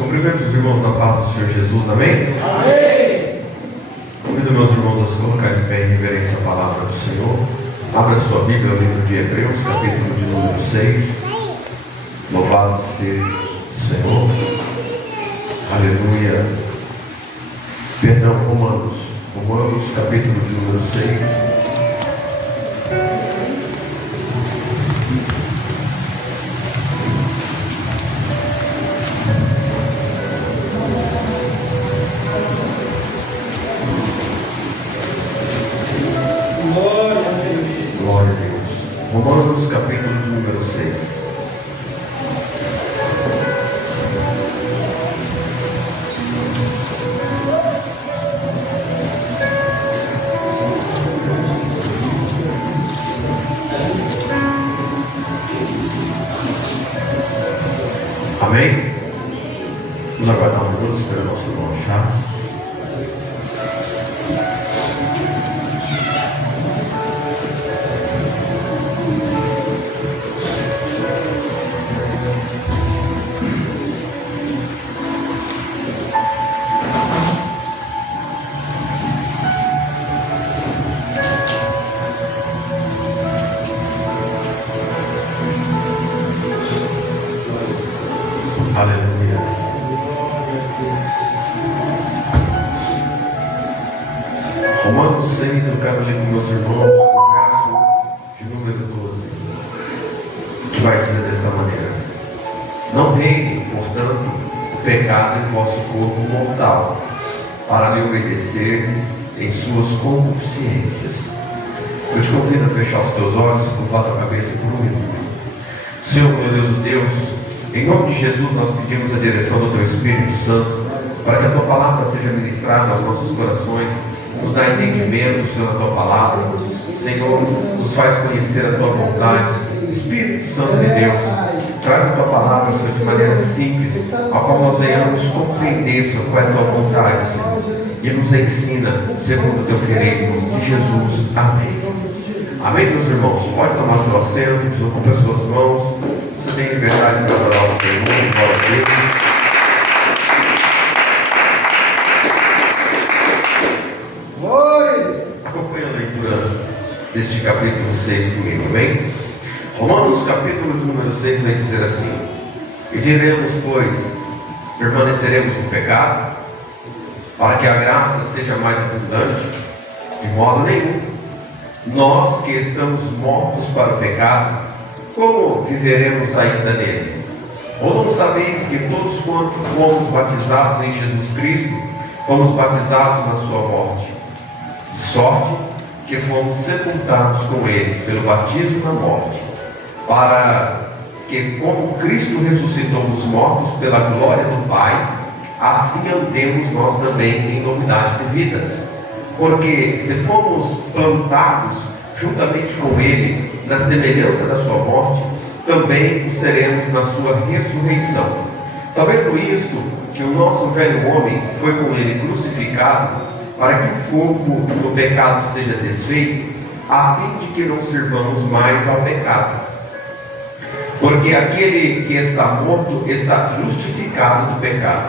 Cumprimento os irmãos na paz do Senhor Jesus, amém? Amém! Convido meus irmãos a se colocar de pé em reverência à palavra do Senhor. Abra sua Bíblia, o livro de Hebreus, capítulo de número 6. Louvado seja o Senhor. Aleluia. Perdão, Romanos, capítulo de número 6. Glória a Deus. Romanos, capítulo de número 6. Amém? Vamos aguardar um minuto, esperar o nosso irmão achar. Aleluia. Romanos 6, eu quero ler com meus irmãos o verso de número 12, que vai dizer desta maneira: Não reine, portanto, o pecado em vosso corpo mortal, para me obedecerdes em suas concupiscências. Eu te convido a fechar os teus olhos e curvar a tua cabeça por um minuto. Senhor, meu Deus, em nome de Jesus, nós pedimos a direção do Teu Espírito Santo, para que a Tua Palavra seja ministrada aos nossos corações, nos dá entendimento, Senhor, da Tua Palavra. Senhor, nos faz conhecer a Tua vontade. Espírito Santo de Deus, traz a Tua Palavra, Senhor, de maneira simples, a qual nós venhamos compreender, Senhor, qual é a Tua vontade, Senhor, e nos ensina segundo o Teu querer, em nome de Jesus. Amém. Amém, meus irmãos? Pode tomar seu assento, ocupe as suas mãos. Você tem liberdade de adorar o Senhor, glória a Deus. Glória! Acompanhe a leitura deste capítulo 6 comigo, amém? Romanos, capítulo número 6, vai dizer assim: E diremos, pois, permaneceremos no pecado, para que a graça seja mais abundante? De modo nenhum. Nós que estamos mortos para o pecado, como viveremos ainda nele? Ou não sabeis que todos quanto fomos batizados em Jesus Cristo, fomos batizados na sua morte? De sorte que fomos sepultados com ele pelo batismo na morte, para que, como Cristo ressuscitou dos mortos pela glória do Pai, assim andemos nós também em novidade de vida. Porque se fomos plantados juntamente com ele na semelhança da sua morte, também o seremos na sua ressurreição. Sabendo isto, que o nosso velho homem foi com ele crucificado, para que o corpo do pecado seja desfeito, a fim de que não sirvamos mais ao pecado. Porque aquele que está morto está justificado do pecado.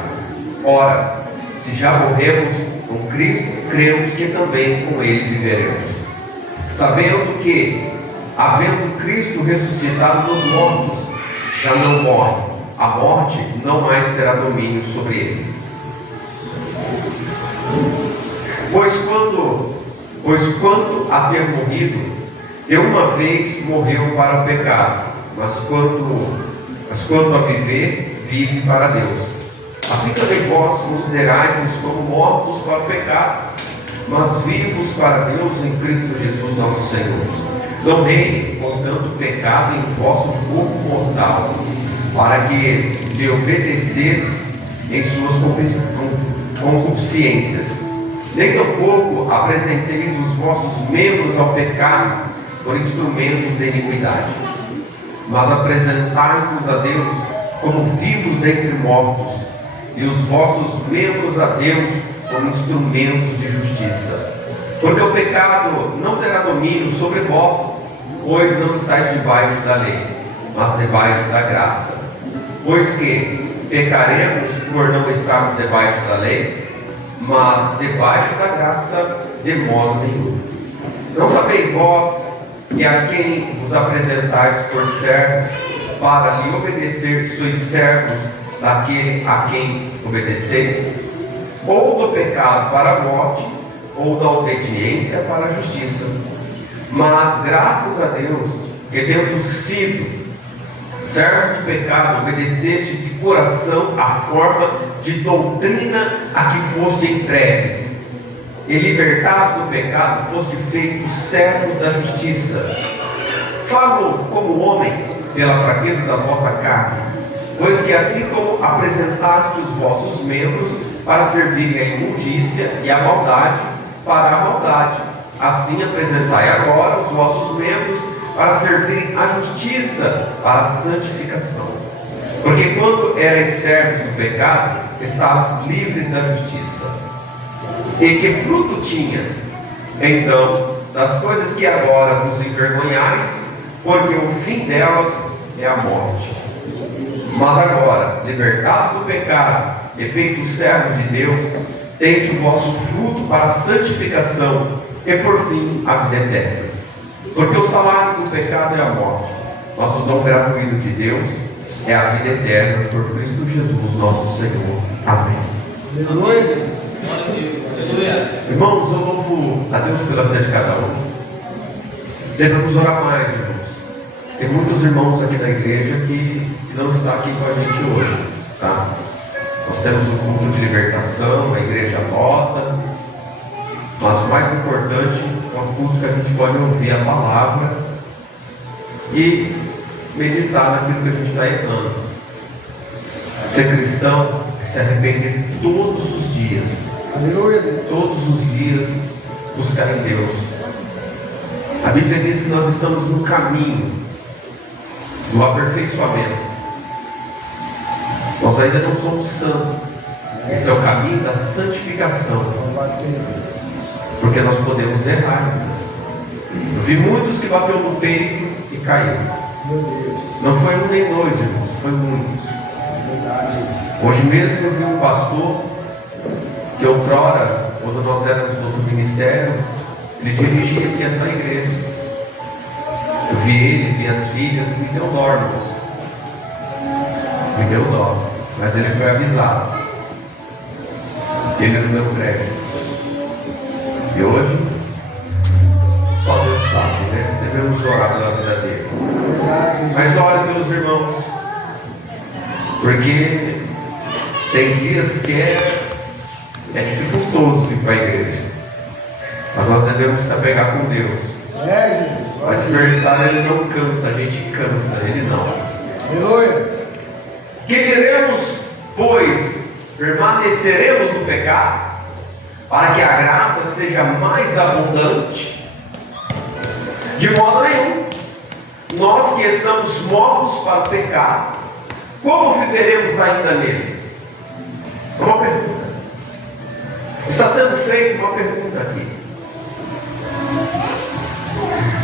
Ora, se já morremos com Cristo, cremos que também com ele viveremos. Sabendo que, havendo Cristo ressuscitado dos mortos, já não morre, a morte não mais terá domínio sobre ele. Pois quanto a ter morrido, de uma vez morreu para o pecado, mas quanto a viver, vive para Deus. Assim também vós considerai-vos como mortos para o pecado, mas vivos para Deus em Cristo Jesus nosso Senhor. Não reine, portanto, o pecado em vosso corpo mortal, para que lhe obedeceis em suas concupiscências. Nem tampouco apresenteis os vossos membros ao pecado por instrumentos de iniquidade, mas apresentai-vos a Deus como vivos dentre mortos, e os vossos membros a Deus como instrumentos de justiça. Porque o pecado não terá domínio sobre vós, pois não estáis debaixo da lei, mas debaixo da graça. Pois que, pecaremos por não estarmos debaixo da lei, mas debaixo da graça de modo nenhum. Não sabeis vós que a quem vos apresentais por servos para lhe obedecer, sois servos daquele a quem obedeceis, ou do pecado para a morte, ou da obediência para a justiça. Mas graças a Deus, que tendo sido servos do pecado, obedecestes de coração a forma de doutrina a que foste entregues, e libertados do pecado, foste feitos servos da justiça. Falo como homem pela fraqueza da vossa carne, pois que assim como apresentaste os vossos membros para servirem à imundícia e à maldade para a maldade, assim apresentai agora os vossos membros para servirem à justiça para a santificação. Porque quando erais servos do pecado, estavas livres da justiça. E que fruto tinha? Então, das coisas que agora vos envergonhais, porque o fim delas é a morte. Mas agora, libertados do pecado e feitos servos de Deus, tende o vosso fruto para a santificação e por fim a vida eterna. Porque o salário do pecado é a morte, mas o dom gratuito de Deus é a vida eterna por Cristo Jesus nosso Senhor. Amém. Aleluia. Irmãos, eu louvo a Deus pela vida de cada um. Devemos orar mais, irmãos. Tem muitos irmãos aqui da igreja que não estão aqui com a gente hoje, tá? Nós temos um culto de libertação, a igreja lota, mas o mais importante é um culto que a gente pode ouvir a palavra e meditar naquilo que a gente está errando. Ser cristão é se arrepender todos os dias. Aleluia. Todos os dias buscar em Deus. A Bíblia diz que nós estamos no caminho do aperfeiçoamento. Nós ainda não somos santos. Esse é o caminho da santificação. Porque nós podemos errar. Eu vi muitos que bateu no peito e caíram. Não foi um nem dois, irmãos, foi muitos. Hoje mesmo eu vi um pastor que outrora, quando nós éramos no nosso ministério, ele dirigia aqui essa igreja. Eu vi ele, vi as filhas, me deu dó, irmãos. Me deu dó. Mas ele foi avisado. Ele é do meu prédio. E hoje, só Deus sabe, né? Devemos orar pela vida dele. Mas ore pelos irmãos. Porque tem dias que é dificultoso vir para a igreja. Mas nós devemos se apegar com Deus. O adversário ele não cansa, a gente cansa, ele não. Aleluia. Que diremos, pois, permaneceremos no pecado, para que a graça seja mais abundante? De modo nenhum. Nós que estamos mortos para o pecado, como viveremos ainda nele? Uma pergunta. Está sendo feita uma pergunta aqui.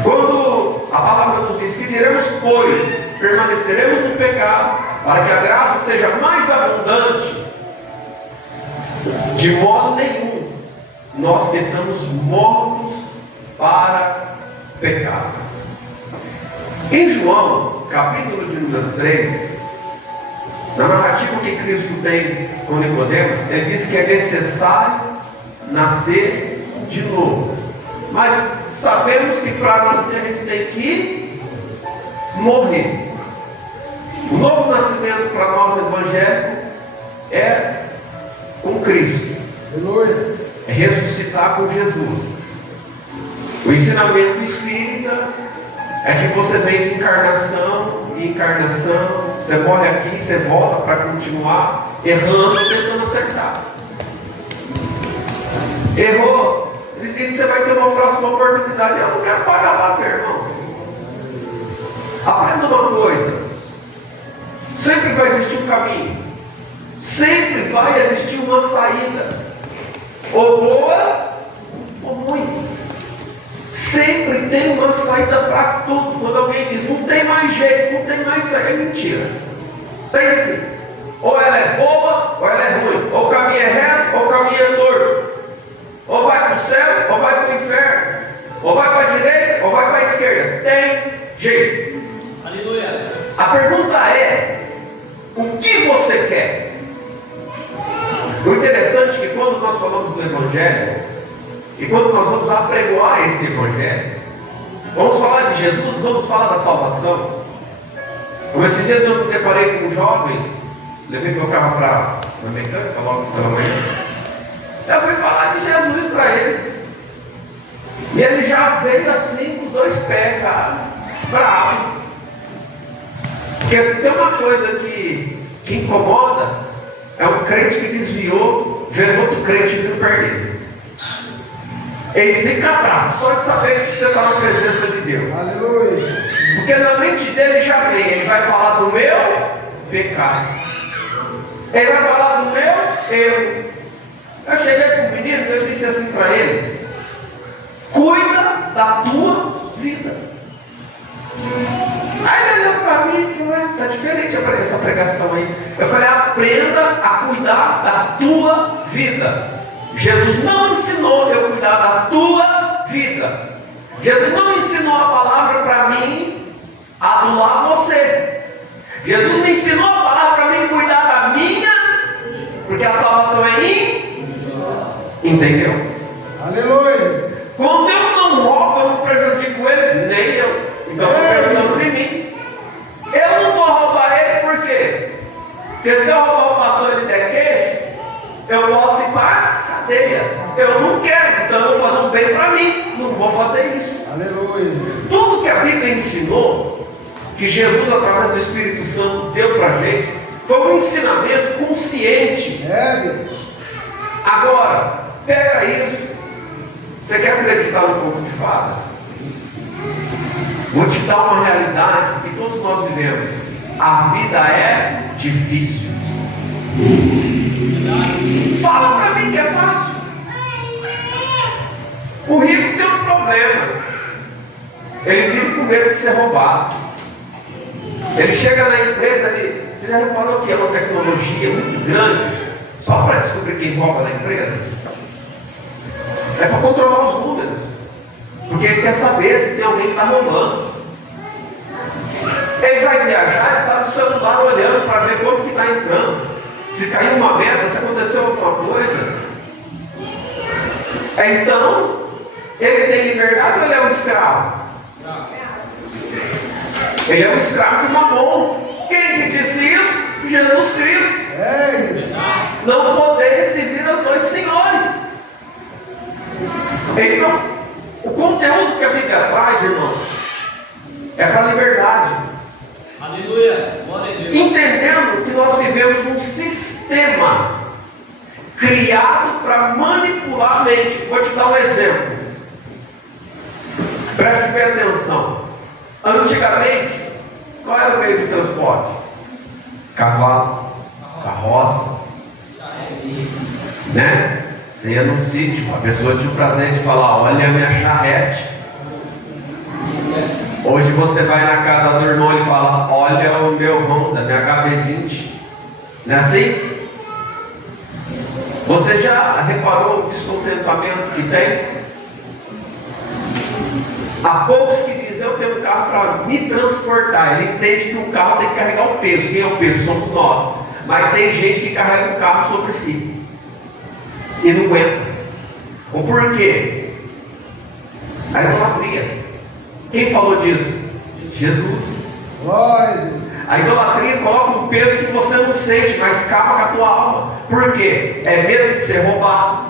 Quando a palavra nos diz que diremos, pois, permaneceremos no pecado, para que a graça seja mais abundante, de modo nenhum, nós que estamos mortos para o pecado. Em João, capítulo de número 3, na narrativa que Cristo tem com Nicodemos, ele diz que é necessário nascer de novo. Mas sabemos que para nascer a gente tem que morrer. O novo nascimento para nós evangélicos é com Cristo. Aleluia. É ressuscitar com Jesus. O ensinamento espírita é que você vem de encarnação e encarnação, você morre aqui, você volta para continuar errando, tentando acertar. Errou, eles dizem que você vai ter uma próxima oportunidade. Eu não quero pagar lá, meu irmão. Aprenda uma coisa: sempre vai existir um caminho, sempre vai existir uma saída, ou boa ou ruim. Sempre tem uma saída para tudo. Quando alguém diz, não tem mais jeito, não tem mais saída, é mentira. Tem sim. Ou ela é boa, ou ela é ruim. Ou o caminho é reto, ou o caminho é torto. Ou vai para o céu, ou vai para o inferno. Ou vai para a direita, ou vai para a esquerda. Tem jeito. Aleluia. A pergunta é: o que você quer? O interessante é que quando nós falamos do Evangelho, e quando nós vamos apregoar esse Evangelho, vamos falar de Jesus, vamos falar da salvação. Como esses dias eu me deparei com um jovem, levei meu carro para a mecânica logo pela manhã. Eu fui falar de Jesus para ele. E ele já veio assim com os dois pés, cara, bravo. Porque se tem uma coisa que incomoda, é um crente que desviou, vendo outro crente vindo perder. Eles ficam bravos só de saber que você está na presença de Deus. Aleluia. Porque na mente dele já vem, ele vai falar do meu pecado. Ele vai falar do meu erro. Eu cheguei com o menino e eu disse assim para ele: cuida da tua vida. Aí ele olhou para mim e falou: está diferente essa pregação aí. Eu falei: aprenda a cuidar da tua vida. Jesus não ensinou eu cuidar da tua vida. Jesus não ensinou a palavra para mim adular você. Jesus não ensinou a palavra para mim cuidar da minha, porque a salvação é individual. Entendeu? Aleluia. Quando eu não roubo, eu não prejudico ele, nem eu. Então eu estou pensando em mim. Eu não vou roubar ele por quê? Porque se eu roubar o pastor e ele der queijo, eu posso ir para a cadeia. Eu não quero, então eu vou fazer um bem para mim. Não vou fazer isso. Aleluia. Tudo que a Bíblia ensinou, que Jesus através do Espírito Santo deu para a gente, foi um ensinamento consciente. É, Deus. Agora, pega isso. Você quer acreditar no conto de fada? Vou te dar uma realidade que todos nós vivemos. A vida é difícil. Fala para mim que é fácil. O rico tem um problema. Ele vive com medo de ser roubado. Ele chega na empresa ali. Você já reparou que é uma tecnologia muito grande só para descobrir quem rouba na empresa? É para controlar os números. Porque eles querem saber se tem alguém que está roubando. Ele vai viajar, ele está no celular olhando para ver como que está entrando. Se caiu uma merda, se aconteceu alguma coisa. Então, ele tem liberdade ou ele é um escravo? Ele é um escravo de Mamon. Quem que disse isso? Jesus Cristo. É, Não podeis servir aos dois senhores. Então, o conteúdo que a Bíblia traz, irmãos, é para a liberdade. Aleluia. Glória a Deus. Entendendo que nós vivemos um sistema criado para manipular a mente. Vou te dar um exemplo. Preste bem atenção. Antigamente, qual era o meio de transporte? Cavalo, carroça, né? Você ia num sítio, a pessoa tinha o prazer de falar: olha a minha charrete. Hoje você vai na casa do irmão e fala: olha o meu Honda, minha HB20. Não é assim? Você já reparou o descontentamento que tem? Há poucos que dizem: eu tenho um carro para me transportar. Ele entende que o carro tem que carregar o peso. Quem é o peso? Somos nós. Mas tem gente que carrega o carro sobre si e não aguenta. O porquê? A idolatria. Quem falou disso? Jesus. glória. A idolatria coloca um peso que você não sente, mas acaba com a tua alma. Por quê? É medo de ser roubado.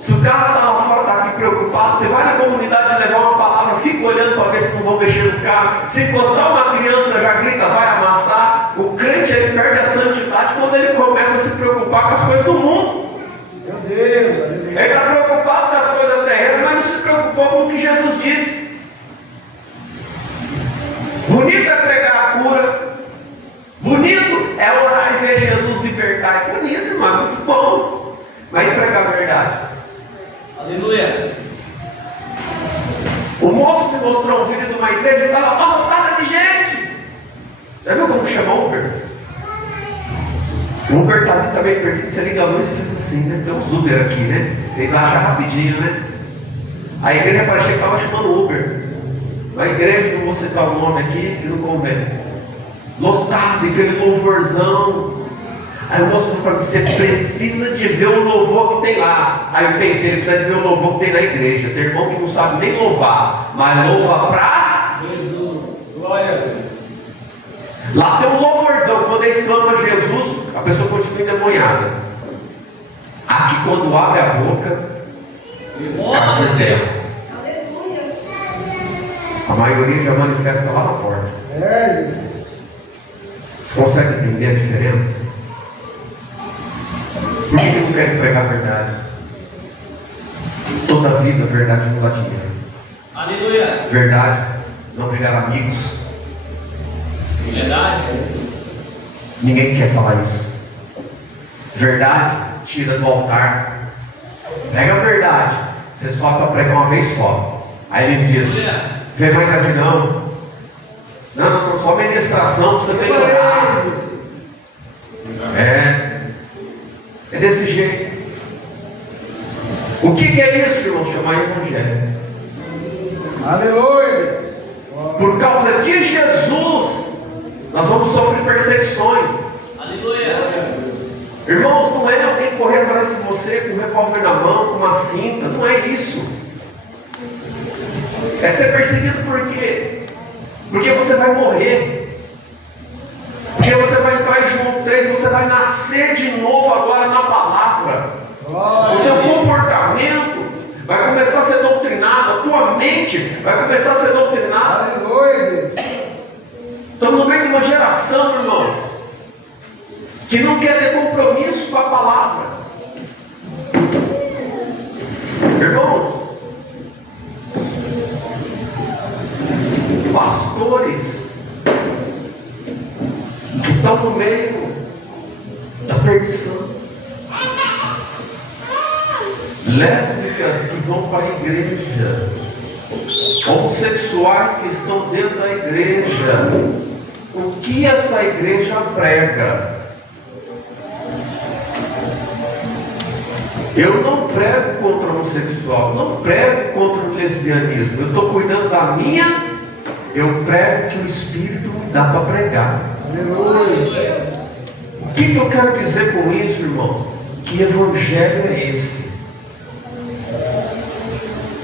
Se o cara está lá fora, está aqui preocupado, você vai na comunidade levar uma palavra, fica olhando para ver se não vão mexer no carro. Se encostar uma criança, já grita, vai amassar. O crente, ele perde a santidade quando ele começa a se preocupar com as coisas do mundo. Meu Deus, aleluia. Ele está preocupado com as coisas terrenas, mas não se preocupou com o que Jesus disse. Bonito é pregar a cura. Bonito é orar e ver Jesus libertar. É bonito, irmão, é muito bom. Mas e pregar a verdade? Aleluia. O moço que mostrou um vídeo de uma igreja estava abarrotada de gente. Já viu como chama Uber? O Uber está meio perdido, você liga a luz e faz assim, né? Tem uns Uber aqui, né? Vocês acham rapidinho, né? A igreja para chegar estava chamando Uber. A igreja, não vou citar o nome aqui, que não convém. Lotado, aquele louvorzão. Aí o moço falou: você precisa de ver o louvor que tem lá. Aí eu pensei: ele precisa de ver o louvor que tem na igreja. Tem irmão que não sabe nem louvar, mas louva pra Jesus. Glória a Deus. lá tem um louvorzão. Quando eles clamam a Jesus, a pessoa continua endemoniada. Aqui, quando abre a boca, cai por terra. A maioria já manifesta lá na porta. Jesus. Você consegue entender a diferença? Por que não quer pregar a verdade? Toda a vida, a verdade não dá dinheiro. Aleluia. Verdade não gera amigos. Verdade. Ninguém quer falar isso. Verdade tira do altar. Pega a verdade. Você só para pregar uma vez só. Aí ele diz: vem mais aqui não. Não, só ministração, você tem que orar. É desse jeito. O que é isso, irmão? Chamar evangelho. Aleluia. Por causa de Jesus, nós vamos sofrer perseguições. Aleluia. Irmãos, não é alguém correr atrás de você com um revólver na mão, com uma cinta. Não é isso. É ser perseguido por quê? Porque você vai morrer. Porque você vai entrar em João 3, você vai nascer de novo agora na palavra. O teu comportamento vai começar a ser doutrinado, a tua mente vai começar a ser doutrinada. Aleluia. Estamos no meio de uma geração, irmão, que não quer ter compromisso com a palavra. Irmão, pastores que estão no meio da perdição, lésbicas que vão para a igreja, homossexuais que estão dentro da igreja. O que essa igreja prega? Eu não prego contra o homossexual, não prego contra o lesbianismo. Eu estou cuidando da minha. Eu prego que o Espírito me dá para pregar. Aleluia. O que eu quero dizer com isso, irmão? Que evangelho é esse?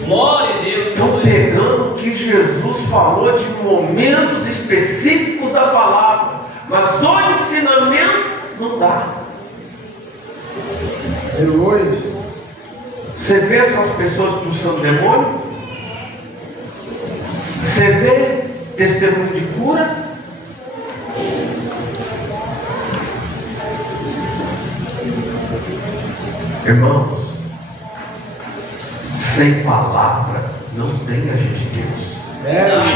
Glória a Deus. Estão pegando o que Jesus falou de momentos específicos da palavra, mas o ensinamento não dá. Aleluia. Você vê essas pessoas expulsando demônio? Você vê testemunho de cura? Irmãos, sem palavra não tem agente de Deus.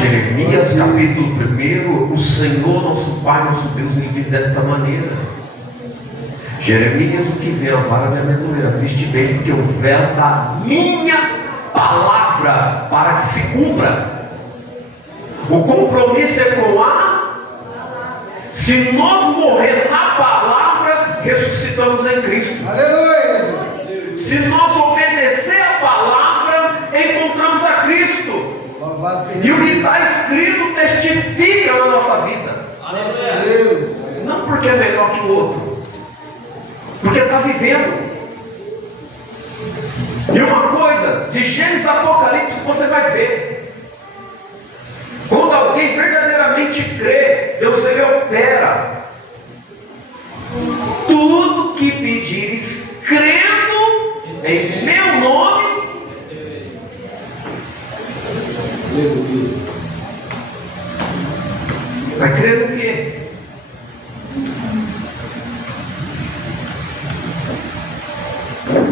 Jeremias capítulo 1, o Senhor nosso Pai, nosso Deus, ele diz desta maneira: Jeremias, o que vê a vara da minha amendoeira, viste bem, porque o véu da minha palavra para que se cumpra. O compromisso é com a. Se nós morrer na palavra, ressuscitamos em Cristo. Aleluia. Se nós obedecer a palavra, encontramos a Cristo. Louvado seja E o que está escrito testifica na nossa vida. Aleluia. Deus. Não porque é melhor que o outro, porque está vivendo. E uma coisa, de Gênesis a Apocalipse você vai ver. Quando alguém verdadeiramente crê, Deus ele opera. Tudo que pedires crendo em meu nome, vai crer no quê?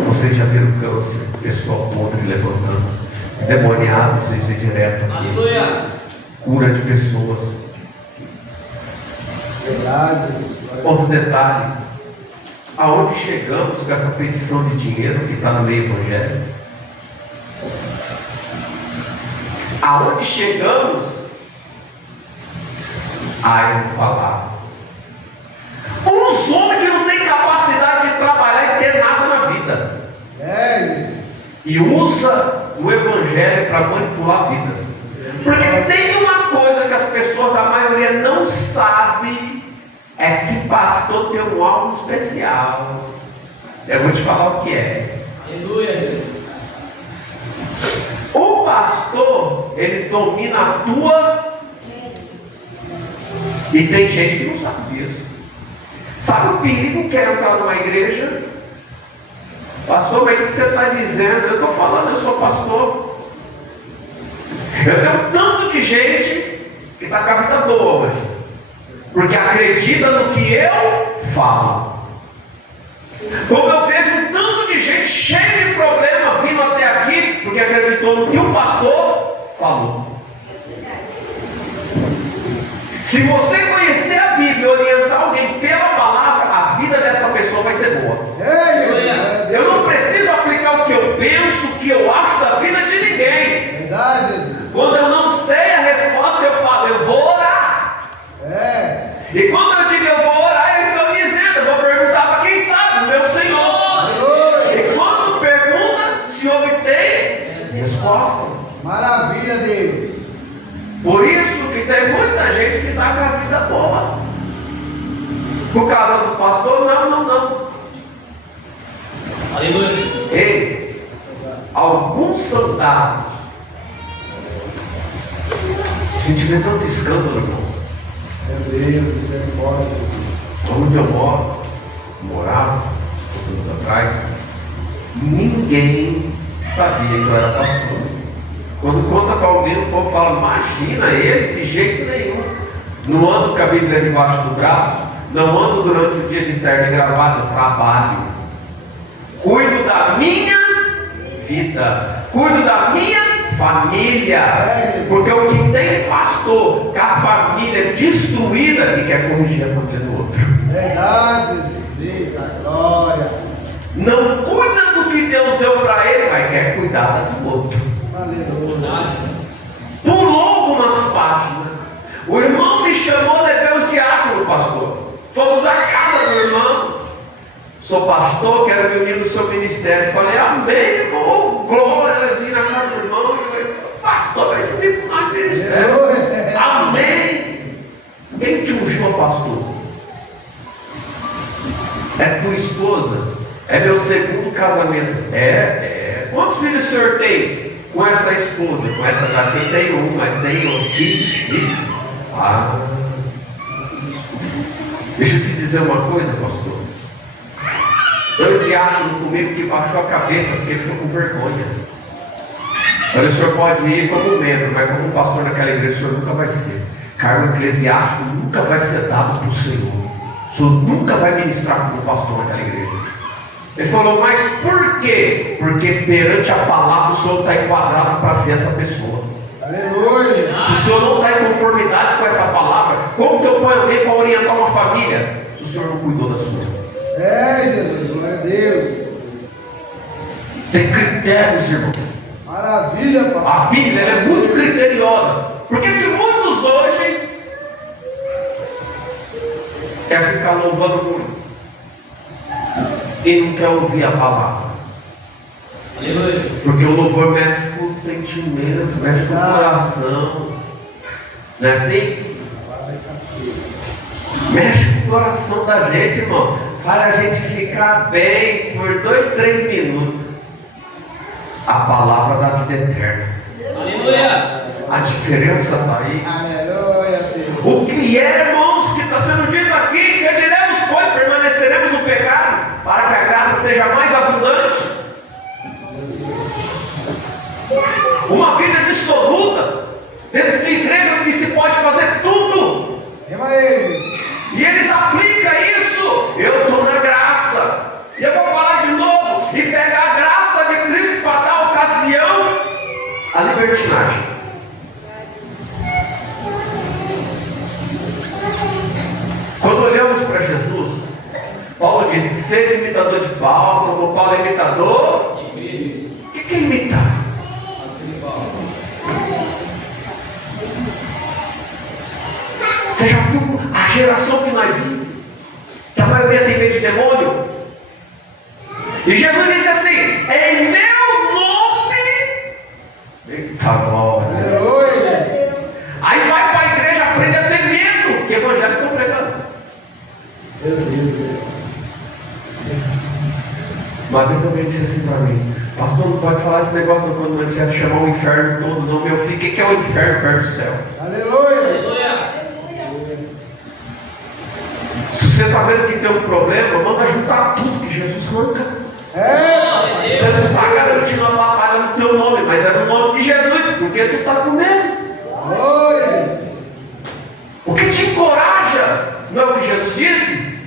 Vocês já viram o câncer, o pessoal podre levantando, endemoniado, vocês vêem direto aqui. Aleluia. Cura de pessoas. Verdade. Outro detalhe: aonde chegamos com essa petição de dinheiro que está no meio evangélico? Aonde chegamos? Eu vou falar. Uns homens que não têm capacidade e usa o Evangelho para manipular vidas. Porque tem uma coisa que as pessoas, a maioria, não sabe, é que pastor tem um algo especial. Eu vou te falar o que é. Aleluia. O pastor, ele domina a tua. E tem gente que não sabe disso. Sabe o perigo que é entrar numa igreja? Pastor, mas o que você está dizendo? Eu estou falando, eu sou pastor. Eu tenho tanto de gente que está com a vida boa hoje, porque acredita no que eu falo. Como eu vejo um tanto de gente cheia de problema vindo até aqui, porque acreditou no que o pastor falou. Se você conhecer a Bíblia e orientar alguém pela palavra, a vida dessa pessoa vai ser boa. Eu não preciso aplicar o que eu penso, o que eu acho da vida de ninguém. Verdade, Jesus. Quando eu não sei a resposta, eu falo, eu vou orar. E quando eu digo eu vou orar, eu estou me dizendo, eu vou perguntar para quem sabe, o meu Senhor. E quando pergunta, se obtém resposta. Maravilha, Deus. Por isso que tem muita gente que está com a vida boa. Por causa do pastor, não. Aleluia. Ei, alguns soldados. A gente vê tanto escândalo, irmão. Meu Deus, misericórdia. Onde eu morava, anos atrás, ninguém sabia que eu era pastor. Quando conta para alguém, o povo fala, imagina ele, de jeito nenhum. Não ando com a Bíblia debaixo do braço, não ando durante o dia de terno e gravata, trabalho. Cuido da minha vida, cuido da minha família. Porque o que tem pastor com a família destruída que quer corrigir a família do outro. Verdade, Jesus. Eita, glória. Não cuida do que Deus deu para ele, mas quer cuidar do outro. Aleluia. Pulou algumas páginas. O irmão me chamou de ver os diáconos, pastor. Fomos à casa do irmão. Sou pastor, quero me unir no seu ministério. Falei, amém, irmão. Glória, eu vim na casa do irmão. E falei, pastor, vai subir para o nosso ministério. Amém. Quem te ungiu, pastor? É tua esposa? É meu segundo casamento. Quantos filhos o senhor tem com essa esposa? Com essa daqui tem um, mas tem outro. Deixa eu te dizer uma coisa, pastor. Eu diácono comigo que baixou a cabeça porque ficou com vergonha. Olha, o senhor pode ir como membro, mas como pastor naquela igreja, o senhor nunca vai ser. Cargo eclesiástico nunca vai ser dado para o Senhor. O senhor nunca vai ministrar como pastor naquela igreja. Ele falou, mas por quê? Porque perante a palavra o senhor está enquadrado para ser essa pessoa. Aleluia. Se o senhor não está em conformidade com essa palavra, como que eu ponho alguém para orientar uma família? Se o senhor não cuidou da sua. Jesus, glória a Deus. Tem critérios, irmão. Maravilha, papai. A Bíblia ela é muito criteriosa. Por que muitos hoje quer ficar louvando muito e não quer ouvir a palavra? Aleluia. Porque o louvor mexe com o sentimento, mexe com o coração. Não é assim? Mexe com o coração da gente, irmão. Faz a gente ficar bem por 2, 3 minutos. A palavra da vida eterna. Aleluia. A diferença está aí. Aleluia, Deus. O que é, irmãos, que está sendo dito aqui? Que diremos, pois, permaneceremos no pecado, para que a graça seja mais abundante. Uma vida dissoluta, dentro de igrejas que se pode fazer tudo. Rema ele. E eles aplicam isso. Eu estou na graça. E eu vou falar de novo. E pegar a graça de Cristo para dar ocasião à libertinagem. Quando olhamos para Jesus, Paulo diz: seja imitador de Paulo, como Paulo é imitador. O que é imitar? Você já viu a geração que nós vivemos? Que a maioria tem medo de demônio? E Jesus disse assim: em meu nome vez alguém disse assim para mim: pastor, não pode falar esse negócio quando manifesta chamar o inferno todo, não, meu filho. O que é o inferno perto do céu? Aleluia. Aleluia. Se você está vendo que tem um problema, manda juntar tudo que Jesus arranca. Você não está garantindo a batalha no teu nome, mas é no nome de Jesus, porque tu está com medo. Glória. O que te encoraja não é o que Jesus disse?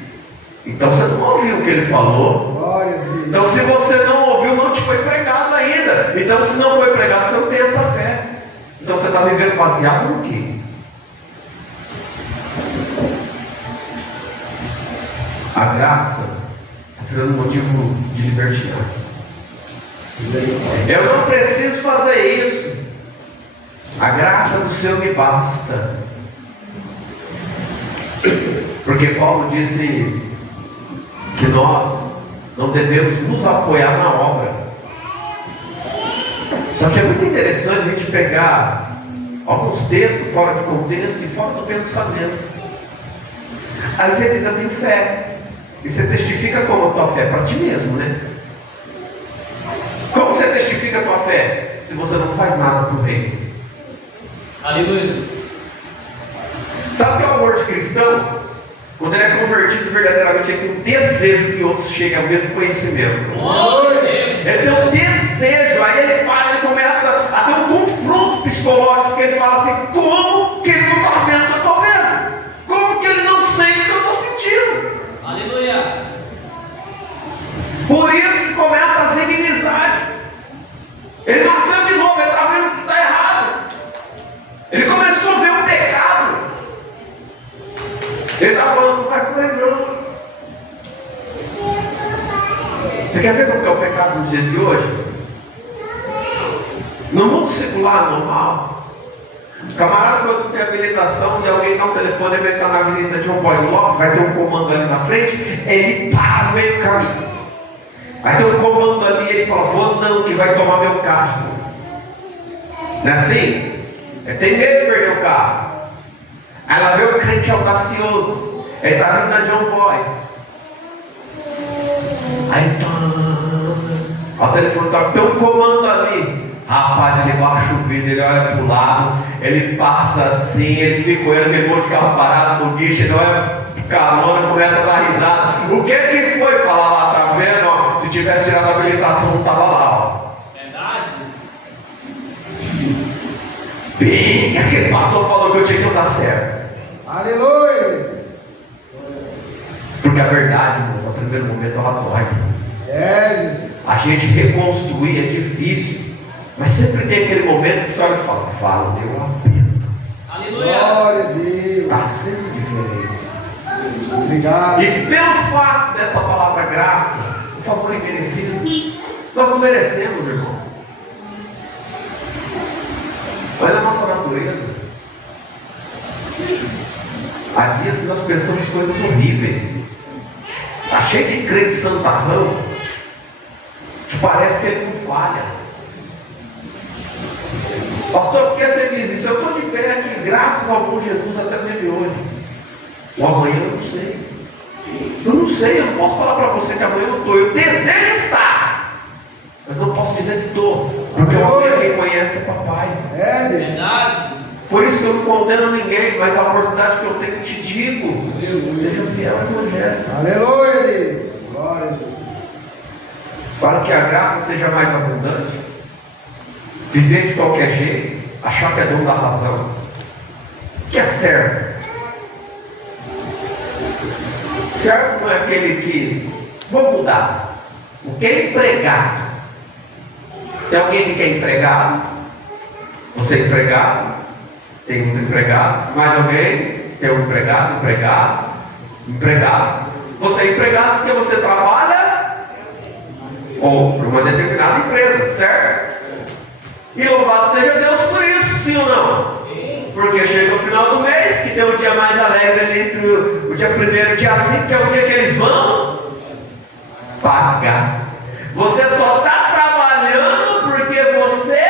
Então você não ouviu o que ele falou. Glória a Deus. Então se você não ouviu, não te foi pregado ainda. Então se não foi pregado, você não tem essa fé. Então você está vivendo baseado no quê? A graça está virando motivo de libertinagem. Eu não preciso fazer isso. A graça do Senhor me basta. Porque Paulo disse que nós não devemos nos apoiar na obra. Só que é muito interessante a gente pegar alguns textos fora de contexto e fora do pensamento. Aí você diz: eu tenho fé. E você testifica como a tua fé? Para ti mesmo, né? Como você testifica a tua fé? Se você não faz nada para o reino. Aleluia. Sabe o que é o amor de cristão? Quando ele é convertido verdadeiramente, ele tem um desejo que outros cheguem ao mesmo conhecimento. Glória a Deus. Ele tem um desejo, aí ele para, ele começa a ter um confronto psicológico, porque ele fala assim: como que ele não está vendo o que eu estou vendo? Como que ele não sente o que eu estou sentindo? Aleluia. Por isso que começa as inimizades. Ele nasceu de novo, ele está vendo que está errado. Ele começou a ver o pecado. Ele está falando: não vai por aí não. Você quer ver como é o pecado nos dias de hoje? No mundo secular normal, o camarada, quando tem habilitação e alguém dá um telefone, ele está na avenida John Boy Lopes, vai ter um comando ali na frente, ele para no meio do caminho. Aí tem um comando ali, ele fala: vou não, que vai tomar meu carro. Não é assim? Ele tem medo de perder o carro. Aí ela vê o crente audacioso, ele está vindo na John Boy. Aí o telefone toca, tem um comando ali. Rapaz, ele baixa o vidro, ele olha para o lado, ele passa assim, ele fica olhando aquele monte de carro parado no guicho, ele olha carona, começa a dar risada. O que foi? Fala lá, tá vendo? Ó, se tivesse tirado a habilitação, não estava lá. Ó. Verdade. Bem que aquele pastor falou que eu tinha que andar certo. Aleluia. Porque a verdade, irmãos, no primeiro momento ela dói. Jesus. A gente reconstruir é difícil, mas sempre tem aquele momento que você olha e fala: valeu a pena. Aleluia. Glória a Deus. Está sempre diferente. Obrigado. E pelo fato dessa palavra graça, o favor imerecido, nós não merecemos, irmão. Olha a nossa natureza. Há dias que nós pensamos coisas horríveis. Está cheio de crente santarrão que parece que ele não falha. Pastor, por que você diz isso? Eu estou de pé aqui, graças ao bom Jesus, até o dia de hoje. O amanhã eu não sei. Eu não sei, eu não posso falar para você que amanhã eu estou. Eu desejo estar, mas não posso dizer que estou. Porque o amanhã quem conhece é papai. É, Deus. Verdade. Por isso que eu não condeno ninguém, mas a oportunidade que eu tenho te digo: seja fiel ao Evangelho. Aleluia, Deus. Glória a Deus. Para que a graça seja mais abundante, viver de qualquer jeito, achar que é dono da razão, que é servo. Servo não é aquele que, vou mudar, o que é empregado. Tem alguém que é empregado? Você é empregado? Tem um empregado? Mais alguém? Tem um empregado? Empregado. Você é empregado porque você trabalha ou para uma determinada empresa, certo? E louvado seja Deus por isso, sim ou não? Sim. Porque chega o final do mês, que tem o dia mais alegre ali entre o dia 1º e o dia 5, que é o dia que eles vão pagar. Você só está trabalhando porque você...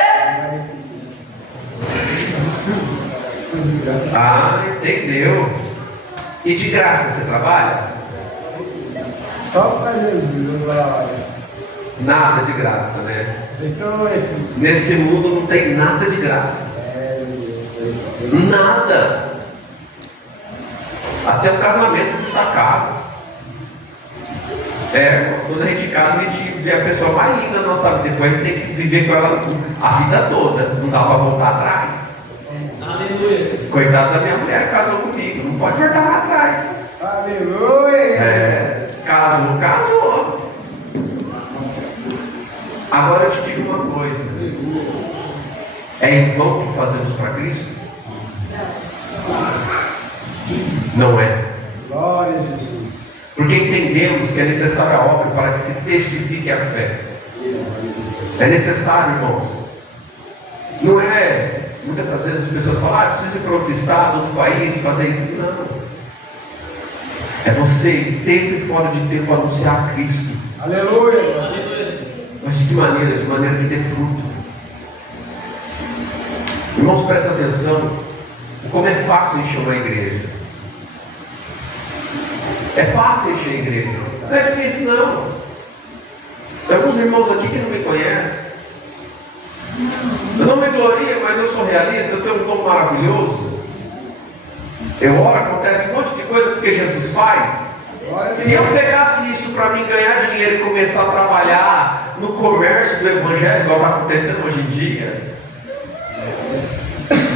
entendeu? E de graça você trabalha? Só para Jesus, glória. Nada de graça, né? Aleluia. Nesse mundo não tem nada de graça. Nada. Até o casamento não está caro. Quando a gente casa, a gente vê a pessoa mais linda da nossa vida. Depois a gente tem que viver com ela a vida toda. Não dá para voltar atrás. Aleluia. Coitada da minha mulher, casou comigo. Não pode voltar lá atrás. Aleluia. Casou. Agora eu te digo uma coisa. É em vão que fazemos para Cristo? Não é. Glória a Jesus. Porque entendemos que é necessária a obra para que se testifique a fé. É necessário, irmãos. Não é. Muitas das vezes as pessoas falam, preciso ir para outro estado, outro país, fazer isso. Não. É você, tempo e fora de tempo, anunciar Cristo. Aleluia. Aleluia. Mas de que maneira? De maneira que dê fruto. Irmãos, presta atenção. Como é fácil encher uma igreja. É fácil encher a igreja. Não é difícil, não. Tem alguns irmãos aqui que não me conhecem. Eu não me glorio, mas eu sou realista. Eu tenho um dom maravilhoso. Eu oro, acontece um monte de coisa porque Jesus faz. Se eu pegasse isso para mim ganhar dinheiro e começar a trabalhar no comércio do Evangelho, igual está acontecendo hoje em dia,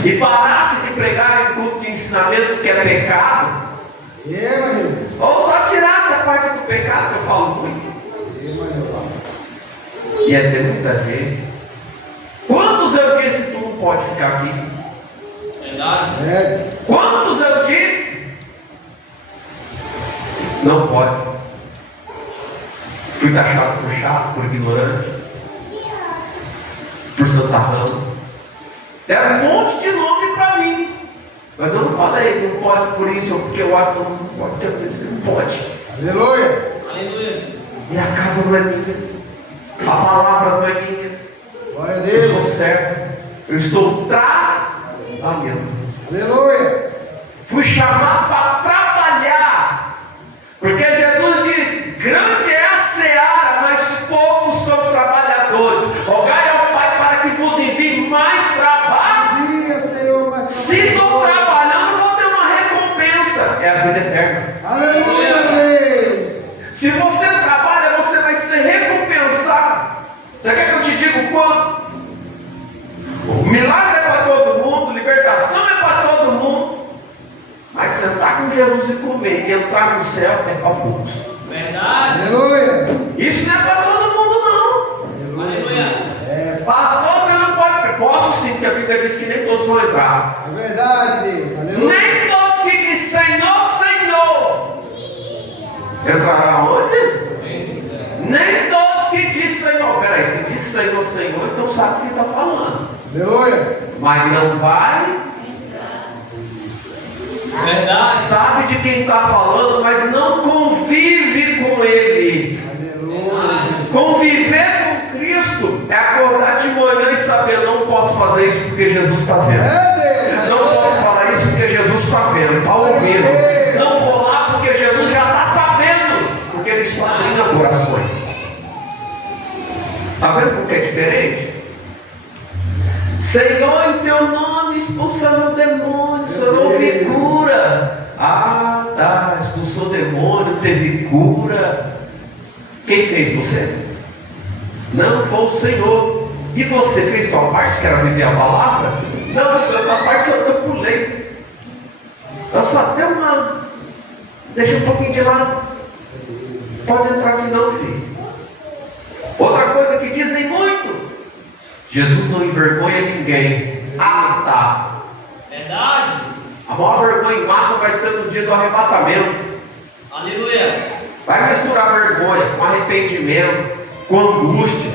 e parasse de pregar em culto de ensinamento que é pecado, ou só tirasse a parte do pecado, que eu falo muito, ia ter muita gente. Quantos eu disse tu não pode ficar aqui? Verdade. Quantos eu disse? Não pode. Fui taxado por chato, por ignorante, por santarrão. Deram um monte de nome para mim. Mas eu não falei, não pode por isso, ou porque eu acho que não pode, não pode. Aleluia. Aleluia. E a casa não é minha. A palavra não é minha. Glória a Eu Deus. sou servo. Eu estou trabalhando. Aleluia. Fui chamado para trabalhar. Porque Jesus disse: grande é a seara, mas poucos são os trabalhadores. Rogai ao Pai para que vos envie mais trabalho. Aleluia, Senhor. Mais Se estou trabalhando, vou ter uma recompensa. É a vida eterna. Aleluia, Deus. Se você trabalha, você vai ser recompensado. Você quer que eu te diga o quanto? O milagre é para todo mundo, libertação é para todo mundo. Mas sentar com Jesus e comer e entrar no céu é para poucos. Verdade. Aleluia. Isso não é para todo mundo, não. Aleluia. Pastor, você não pode. Posso sim, porque a Bíblia diz que nem todos vão entrar. É verdade, Deus. Aleluia. Nem todos que dizem Senhor, Senhor entrarão onde? Nem todos que dizem Senhor. Peraí, se diz Senhor, Senhor, então sabe o que está falando. Aleluia. Mas não vai. Verdade. Sabe de quem está falando, mas não convive com Ele. Aleluia. Conviver com Cristo é acordar de manhã e saber: não posso fazer isso porque Jesus está vendo. É Deus. Não posso falar isso porque Jesus está vendo, está ouvindo. Não vou lá porque Jesus já está sabendo, porque Ele esquadrinha corações. Está vendo como que é diferente? Senhor, em teu nome expulsando o demônio, Senhor, houve cura. Ah, tá, expulsou o demônio, teve cura. Quem fez você? Não, foi o Senhor. E você fez qual parte, que era viver a palavra? Não, essa parte eu pulei. Eu só dei uma. Deixa um pouquinho de lado. Pode entrar aqui não, filho. Outra coisa que dizem muito: Jesus não envergonha ninguém. Ah, tá. Verdade. A maior vergonha em massa vai ser no dia do arrebatamento. Aleluia. Vai misturar vergonha com arrependimento, com angústia.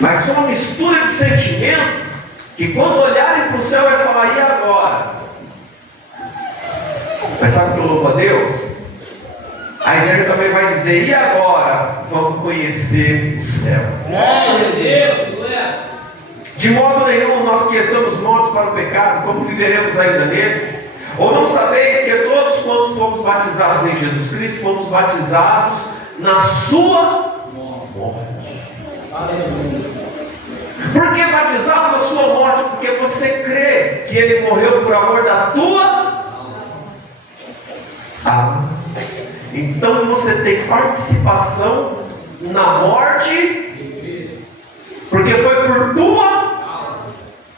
Mas só uma mistura de sentimento que quando olharem para o céu vai falar: e agora? Mas sabe o que eu louvo a Deus? A igreja também vai dizer: e agora? Vamos conhecer o céu. Glória a Deus. Aleluia. De modo nenhum nós que estamos mortos para o pecado, como viveremos ainda nele? Ou não sabeis que todos quantos fomos batizados em Jesus Cristo, fomos batizados na sua morte? morte. Aleluia. Por que batizado na sua morte? Porque você crê que Ele morreu por amor da tua alma. Então você tem participação na morte, porque foi por tua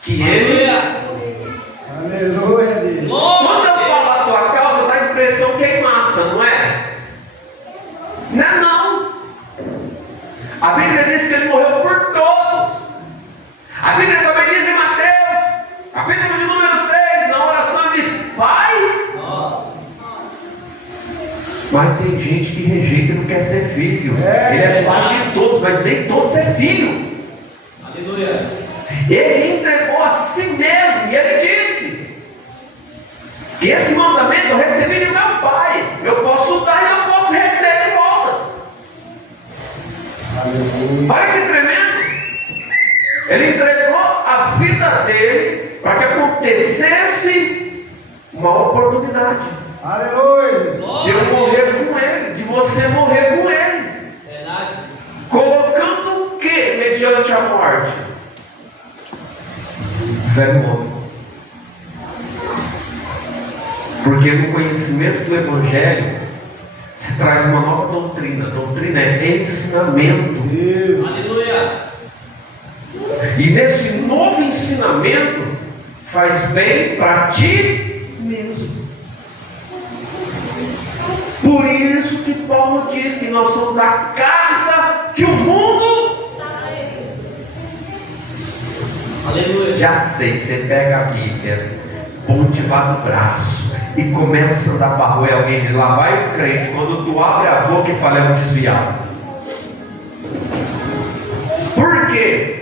que Ele. Aleluia, Deus. Quando eu falo a tua causa, dá a impressão que é em massa, não é? Não é não. A Bíblia diz que Ele morreu por todos. A Bíblia também diz em Mateus, capítulo de número 6, na oração diz: Pai. Mas tem gente que rejeita e não quer ser filho. Ele é pai de todos, mas nem todos é filho. Aleluia. Ele entregou a si mesmo e Ele disse que esse mandamento eu recebi de meu Pai. Eu posso dar e eu posso reter de volta. Aleluia. Olha que tremendo. Ele entregou a vida dele para que acontecesse uma oportunidade Aleluia. de eu morrer com Ele, de você morrer com Ele. Verdade. Colocando o que mediante a morte? Velho homem. Porque no conhecimento do Evangelho se traz uma nova doutrina. A doutrina é ensinamento. Deus. Aleluia. E nesse novo ensinamento faz bem para ti mesmo. Por isso que Paulo diz que nós somos a carta que o mundo. Aleluia. Já sei, você pega a Bíblia, põe debaixo do braço e começa a andar para a rua e alguém diz: lá vai o crente. Quando tu abre a boca e fala: é um desviado. Por quê?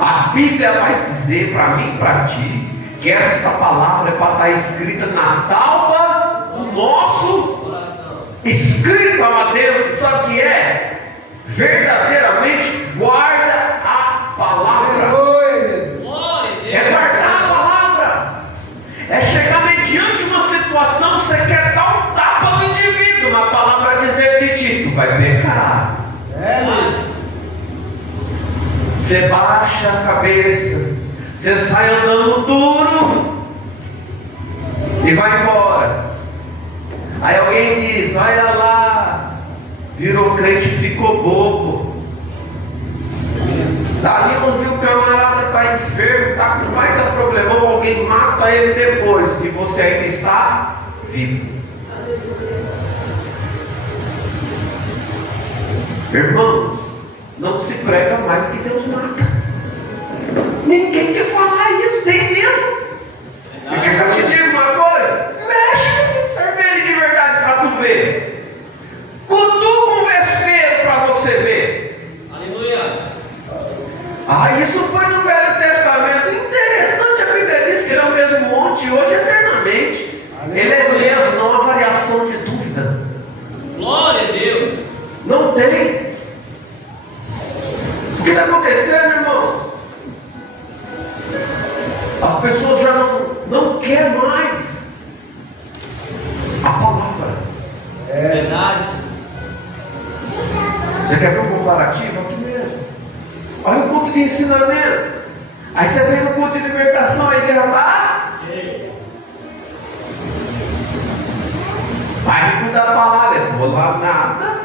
A Bíblia vai dizer para mim e para ti que esta palavra é para estar escrita na tábua do nosso Coração. escrito lá dentro. Sabe o que é? Verdadeiramente guarda a palavra. Aleluia. Glória a Deus. É guardar a palavra. É chegar mediante uma situação, você quer dar um tapa no indivíduo, mas a palavra diz dentro de ti: tu vai pecar. É, Deus. Você baixa a cabeça, você sai andando duro e vai embora. Aí alguém diz: olha lá, virou crente e ficou bobo. Dali onde o camarada está enfermo, está com baita problemão, alguém mata ele depois e você ainda está vivo. Irmãos, não se prega mais que Deus mata. Ninguém quer falar isso, tem medo. E quer que eu te diga uma coisa? Mexe com cerveja de verdade para tu ver. Cutuca um vespeiro para você ver. Aleluia. Ah, isso foi no Velho Testamento. Interessante, a Bíblia diz que ele é o mesmo monte hoje e eternamente. Ele é mesmo, não há variação de dúvida. Glória a Deus. Não tem. O que está acontecendo, irmãos? As pessoas já não querem mais a palavra. É. Verdade. Você quer ver um comparativo aqui mesmo? Olha o culto de ensinamento. Aí você vem no culto de libertação, a igreja está. Aí tudo da palavra, eu vou lá nada.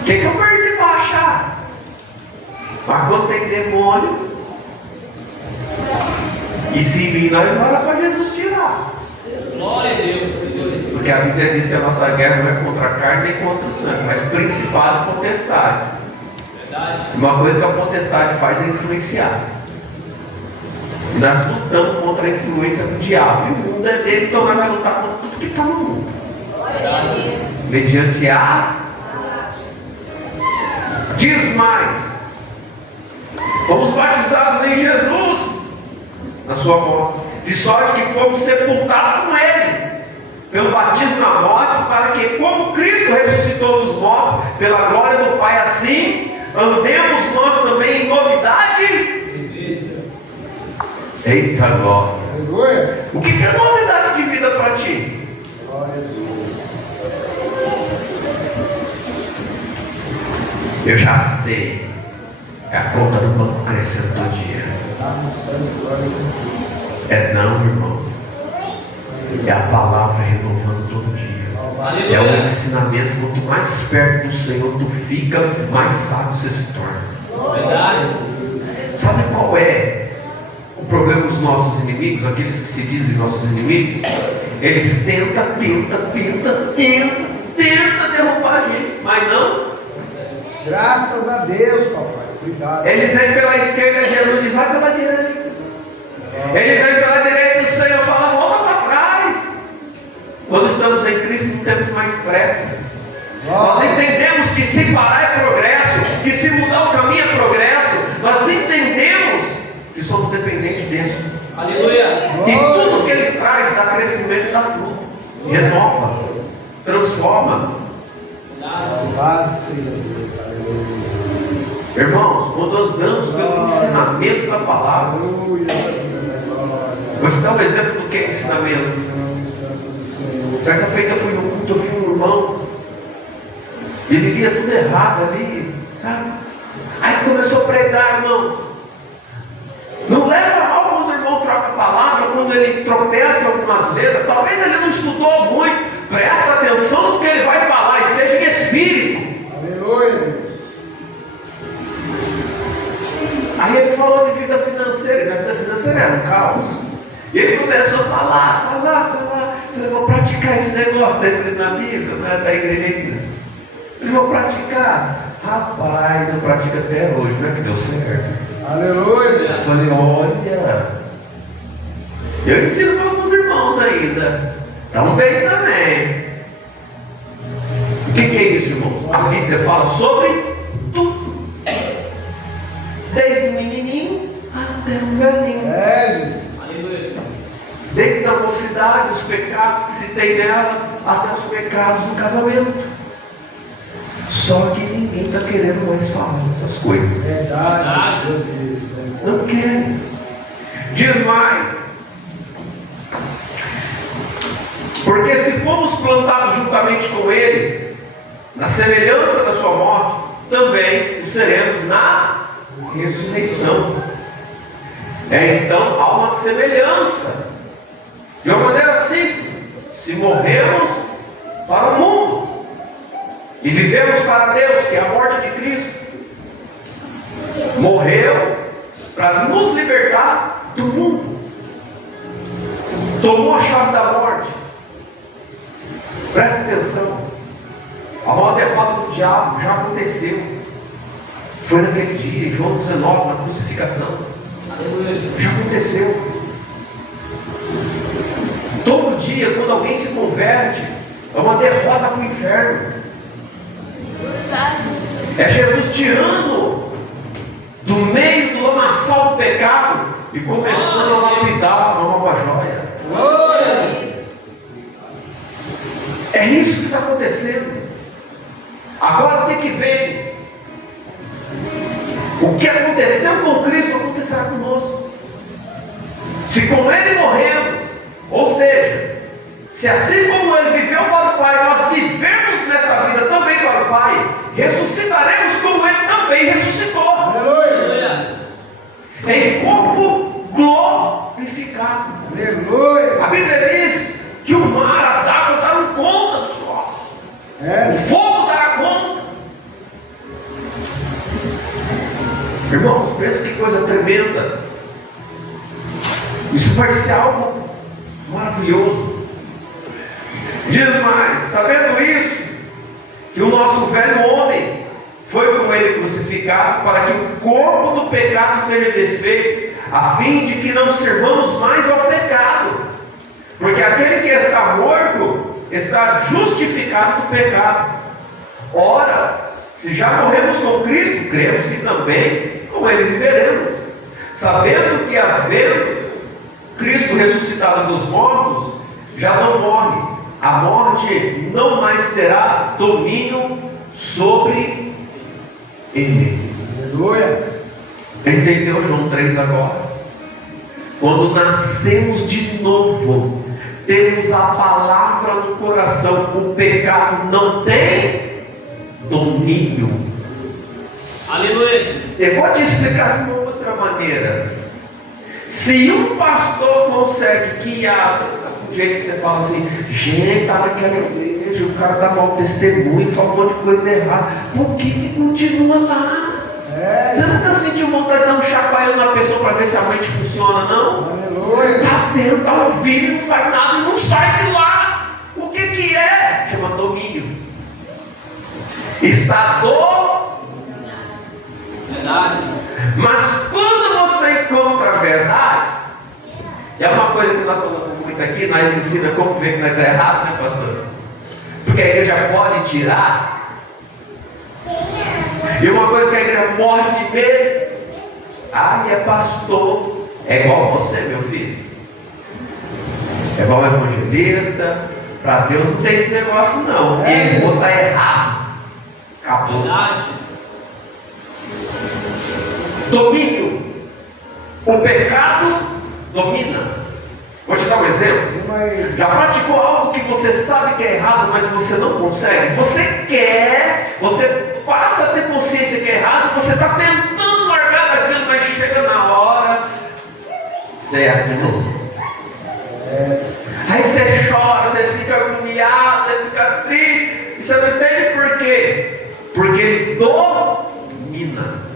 O que eu perdi para achar? Mas quando tem demônio, e se vir, nós vamos para Jesus tirar. Glória a Deus. Porque a Bíblia diz que a nossa guerra não é contra a carne nem contra o sangue, mas principado e potestade. Verdade. Uma coisa que a potestade faz é influenciar. Nós lutamos contra a influência do diabo. E o mundo é dele, então nós vamos lutar contra tudo que está no mundo. Mediante a. Diz mais: fomos batizados em Jesus, na sua morte, de sorte que fomos sepultados com Ele, pelo batismo na morte, para que, como Cristo ressuscitou dos mortos, pela glória do Pai, assim andemos nós também em novidade. Eita glória! Aleluia. O que é novidade de vida para ti? Glória a Deus. Eu já sei que a conta do banco crescendo todo dia. É não, irmão. É a palavra renovando todo dia. É o ensinamento. Quanto mais perto do Senhor tu fica, mais sábio você se torna. Verdade. Sabe qual é o problema dos nossos inimigos? Aqueles que se dizem nossos inimigos. Eles tentam derrubar a gente, mas não. Graças a Deus, papai. Obrigado. Eles vêm pela esquerda, Jesus diz, vai pela direita. Eles vêm pela direita, o Senhor fala, volta para trás. Quando estamos em Cristo, não temos mais pressa. Nós entendemos que se parar é progresso, que se mudar o caminho é progresso. Nós entendemos que somos dependentes dele. Aleluia. E tudo que ele traz dá crescimento e dá fruto. Renova, transforma. Louvado seja Deus. Aleluia. Irmãos, quando andamos pelo ensinamento da palavra, Aleluia. vou te dar um exemplo do que é ensinamento. Certa feita eu fui no culto, eu vi um irmão, e ele lia tudo errado ali, sabe? Aí começou a pregar, irmãos. Não leva mal quando o irmão troca a palavra, quando ele tropeça em algumas letras. Talvez ele não estudou muito. Presta atenção no que ele vai falar, esteja em espírito. Aleluia. Aí ele falou de vida financeira, e a vida financeira era um caos. E ele começou a falar. Eu falei, vou praticar esse negócio, está escrito na Bíblia, não é da igreja. Eu vou praticar. Rapaz, eu pratico até hoje, não é que deu certo. Aleluia. Eu falei, olha, eu ensino para alguns irmãos ainda. Estão bem também. O que é isso, irmãos? A Bíblia fala sobre tudo. Desde o menininho até o velhinho. Jesus. Aleluia. Desde a mocidade, os pecados que se tem nela, até os pecados do casamento. Só que ninguém está querendo mais falar dessas coisas. Verdade. Não querem. Diz mais. Porque se fomos plantados juntamente com Ele, na semelhança da sua morte, também o seremos na ressurreição. Então há uma semelhança. De uma maneira simples. Se morremos para o mundo e vivemos para Deus, que é a morte de Cristo, morreu para nos libertar do mundo, tomou a chave da morte. Presta atenção, a maior derrota do diabo já aconteceu, foi naquele dia, em João 19, na crucificação. Aleluia. Já aconteceu. Todo dia, quando alguém se converte, é uma derrota para o inferno. É Jesus tirando do meio do lamaçal do pecado e começando a lapidar uma nova joia. Glória. É isso que está acontecendo. Agora tem que ver. O que aconteceu com Cristo acontecerá conosco. Se com Ele morremos, ou seja, se assim como Ele viveu para o Pai, nós vivemos nessa vida também para o Pai, ressuscitaremos como Ele também ressuscitou. Aleluia. Em corpo glorificado. Aleluia. A Bíblia diz que o mar, as águas darão conta dos corpos. O fogo dará conta. Irmãos, pensa que coisa tremenda. Isso vai ser algo maravilhoso. Diz mais, sabendo isso, que o nosso velho homem foi com ele crucificado, para que o corpo do pecado seja desfeito, a fim de que não servamos mais ao pecado. Porque aquele que está morto está justificado do pecado. Ora, se já morremos com Cristo, cremos que também com Ele viveremos, sabendo que havendo Cristo ressuscitado dos mortos, já não morre. A morte não mais terá domínio sobre ele. Aleluia. Entendeu João 3 agora? Quando nascemos de novo, temos a palavra no coração, o pecado não tem domínio. Aleluia. Eu vou te explicar de uma outra maneira. Se um pastor consegue guiar, do jeito que você fala assim, gente, tá naquela igreja, o cara dá mau testemunho, fala um monte de coisa errada, por que continua lá? Você nunca sentiu vontade de dar um chacoalhão na pessoa para ver se a mente funciona, não? Aleluia. Tá vendo, tá ouvindo, não faz nada, não sai de lá. O que é? Chama domínio. Está Verdade. Mas quando você encontra a verdade, é uma coisa que nós falamos muito aqui, nós ensinamos como ver que nós está errado, né, pastor? Porque a igreja pode tirar. E uma coisa que a igreja pode ver, é pastor, é igual você, meu filho. É igual evangelista. Para Deus não tem esse negócio não. Ele está errado. Acabou. Verdade. Domínio. O pecado domina. Vou te dar um exemplo. Já praticou algo que você sabe que é errado, mas você não consegue? Você quer, você passa a ter consciência que é errado, você está tentando largar daquilo, mas chega na hora, certo de novo. Aí você chora, você fica agoniado, você fica triste, e você não entende por quê? Porque ele domina.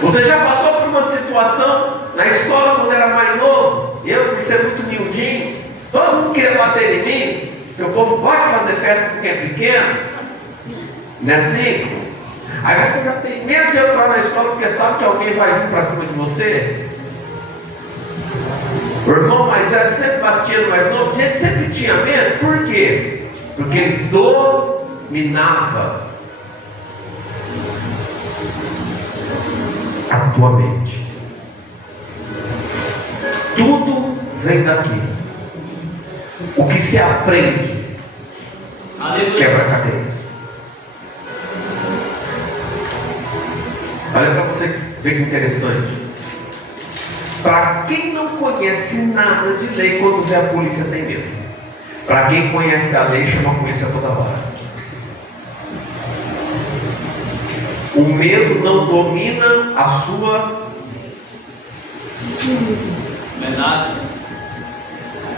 Você já passou por uma situação na escola quando era mais novo? Eu, por ser muito miudinho, todo mundo queria bater em mim, porque o povo pode fazer festa porque é pequeno, não é assim? Aí você já tem medo de entrar na escola porque sabe que alguém vai vir para cima de você. O irmão mais velho sempre batia no mais novo, a gente sempre tinha medo, por quê? Porque ele dominava a tua mente. Tudo vem daqui. O que se aprende quebra cadeias. Olha para você ver que interessante. Para quem não conhece nada de lei, quando vê a polícia tem medo. Para quem conhece a lei, chama a polícia toda hora. O medo não domina a sua. Verdade.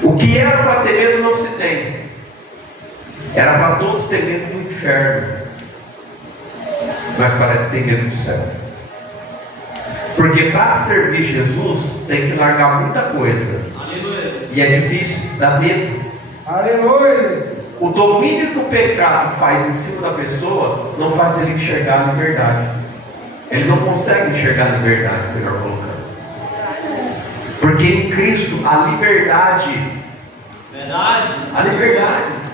O que era para ter medo não se tem. Era para todos ter medo do inferno. Mas parece que tem medo do céu. Porque para servir Jesus tem que largar muita coisa. Aleluia. E é difícil, dá medo. Aleluia. O domínio que o pecado faz em cima da pessoa não faz ele enxergar a liberdade. Ele não consegue enxergar a liberdade, melhor colocando. Porque em Cristo a liberdade. Verdade. A liberdade.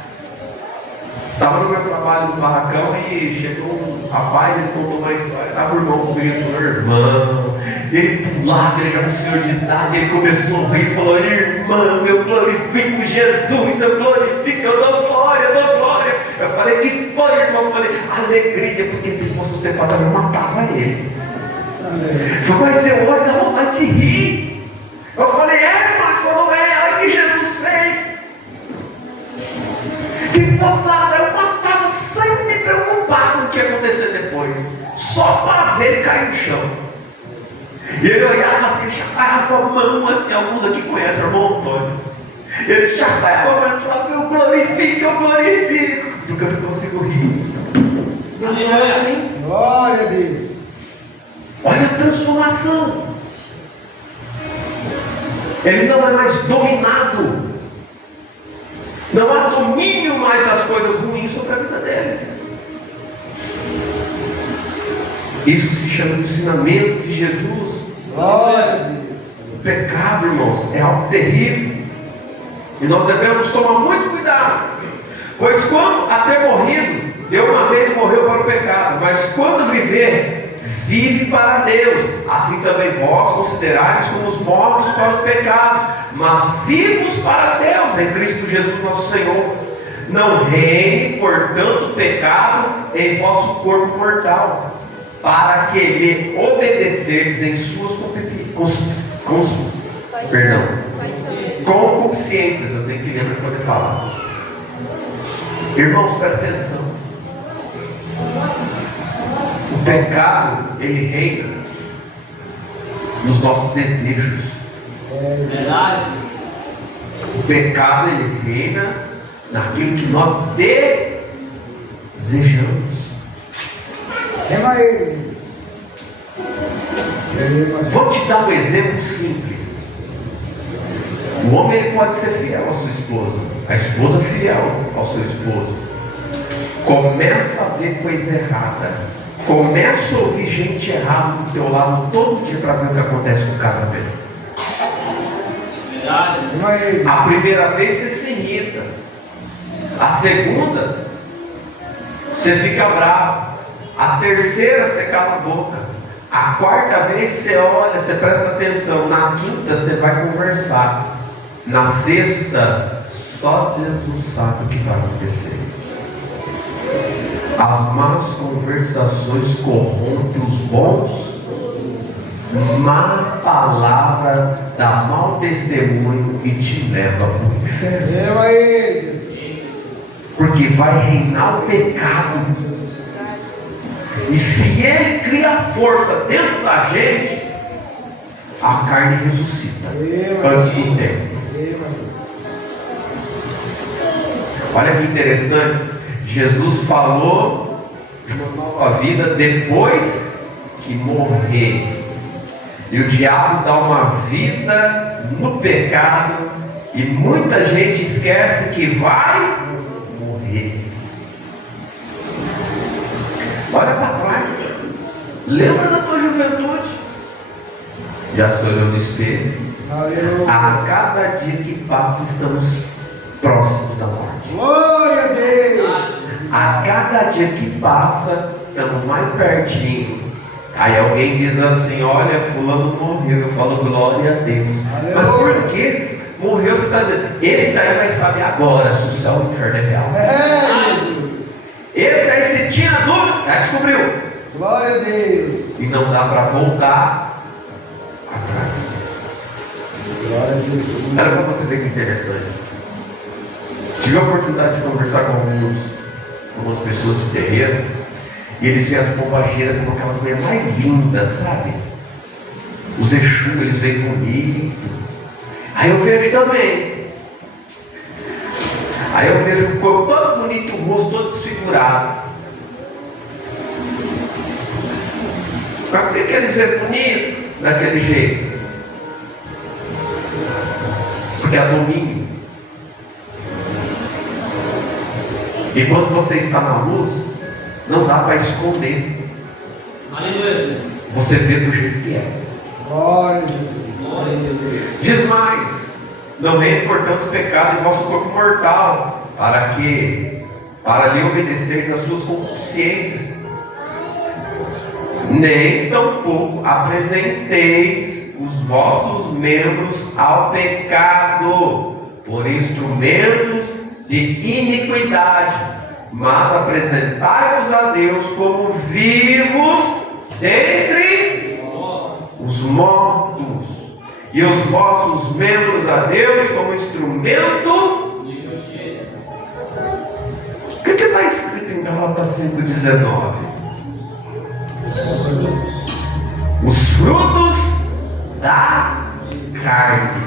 Estava no meu trabalho no barracão e chegou um rapaz, ele contou uma história, estava o irmão comigo, falou, irmão, ele pulava, ele já era um senhor de idade, ele começou a rir, falou, irmão, eu glorifico Jesus, eu glorifico, eu dou glória, eu dou glória. Eu falei, que foi, irmão? Eu falei, alegria, porque se fosse um pecado, eu matava ele. Eu falei, mas você olha, dá vontade de rir. Eu falei, irmão, ele falou, olha o que Jesus fez. Se fosse nada, eu matava sem me preocupar com o que ia acontecer depois. Só para ver ele cair no chão. E ele olhava assim, chacoalhava a mão assim, alguns aqui conhecem o irmão Antônio. Ele chacoalhava a mão e falava, eu glorifico, porque eu não consigo rir. Ele não é assim. Glória a Deus. Olha a transformação. Ele não é mais dominado. Não há domínio mais das coisas ruins sobre a vida dele. Isso se chama de ensinamento de Jesus. Glória a Deus. O pecado, irmãos, é algo terrível. E nós devemos tomar muito cuidado. Pois quando até morrido, de uma vez morreu para o pecado, mas quando viver, vive para Deus. Assim também vós considerais como os mortos para os pecados, mas vivos para Deus em Cristo Jesus nosso Senhor. Não reine, portanto, o pecado em vosso corpo mortal, para que lhe obedeceres em suas concupiscências. Eu tenho que ler para poder falar. Irmãos, presta atenção. pecado, ele reina nos nossos desejos. Verdade. O pecado, ele reina naquilo que nós desejamos. Rema ele. Vou te dar um exemplo simples. O homem, ele pode ser fiel à sua esposa, a esposa fiel ao seu esposo. Começa a ver coisa errada, começa a ouvir gente errada do teu lado todo dia para ver o que acontece com o casamento. Verdade. Rema ele. A primeira vez você se irrita, a segunda você fica bravo, a terceira você cala a boca, a quarta vez você olha, você presta atenção, na quinta você vai conversar, na sexta só Jesus sabe o que vai acontecer. As más conversações corrompem os bons, má palavra dá mau testemunho e te leva para o inferno. Rema ele. Porque vai reinar o pecado. E se ele cria força dentro da gente, a carne ressuscita antes do tempo. Rema ele. Olha que interessante. Jesus falou de uma nova vida depois que morrer. E o diabo dá uma vida no pecado. E muita gente esquece que vai morrer. Olha para trás. Lembra da tua juventude? Já se olhou no espelho? Aleluia. A cada dia que passa estamos próximos da morte. Glória a Deus. A cada dia que passa estamos mais pertinho. Aí alguém diz assim: olha, fulano morreu. Eu falo glória a Deus. Aleluia. Mas por que morreu? Você está dizendo, esse aí vai saber agora se o céu e o inferno é real. Jesus. Esse aí, se tinha dúvida, já descobriu. Glória a Deus. E não dá para voltar atrás. Glória a Jesus. Olha para você ver que interessante. Tive a oportunidade de conversar com algumas pessoas de terreiro. E eles veem as pombageiras como aquelas mulheres mais lindas, sabe? Os Exu, eles veem bonito. Aí eu vejo também. Aí eu vejo o corpo todo bonito, o rosto todo desfigurado. Mas por que eles veem bonito daquele jeito? Porque é domínio. E quando você está na luz, não dá para esconder. Aleluia. Você vê do jeito que é. Glória a Jesus. Glória a Deus. Diz mais: não reine portanto o pecado em vosso corpo mortal, para lhe obedeceis às suas concupiscências, nem tampouco apresenteis os vossos membros ao pecado por instrumentos de iniquidade, mas apresentai-vos a Deus como vivos dentre os mortos, e os vossos membros a Deus como instrumento De justiça. O que está escrito em Gálatas 5,19? Os frutos da carne: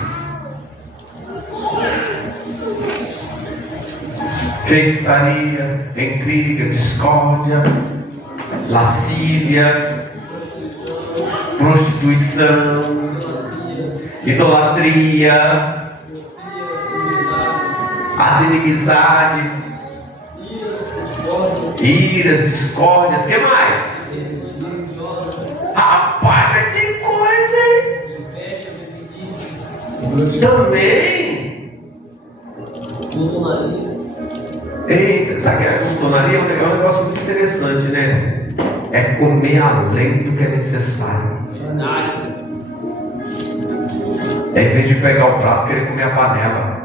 feitiçaria, intriga, discórdia, lascívia, prostituição, idolatria, as inimizades, iras, discórdias, o que mais? Rapaz, mas que coisa, hein? Também. Eita, sabe que a glutonaria é um negócio muito interessante, né? É comer além do que é necessário. Verdade. É, em vez de pegar o prato, querer comer a panela.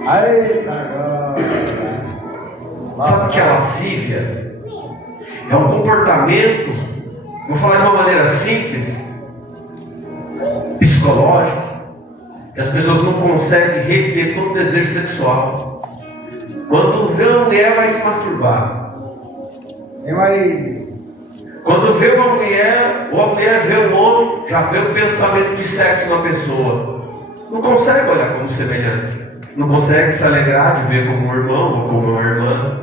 Eita, glória. Sabe o que é lascívia? É um comportamento, vou falar de uma maneira simples, psicológico, que as pessoas não conseguem reter todo o desejo sexual. Quando vê uma mulher, vai se masturbar. Vem aí. Quando vê uma mulher, ou a mulher vê um homem, já vê o pensamento de sexo na pessoa. Não consegue olhar como semelhante. Não consegue se alegrar de ver como um irmão ou como uma irmã.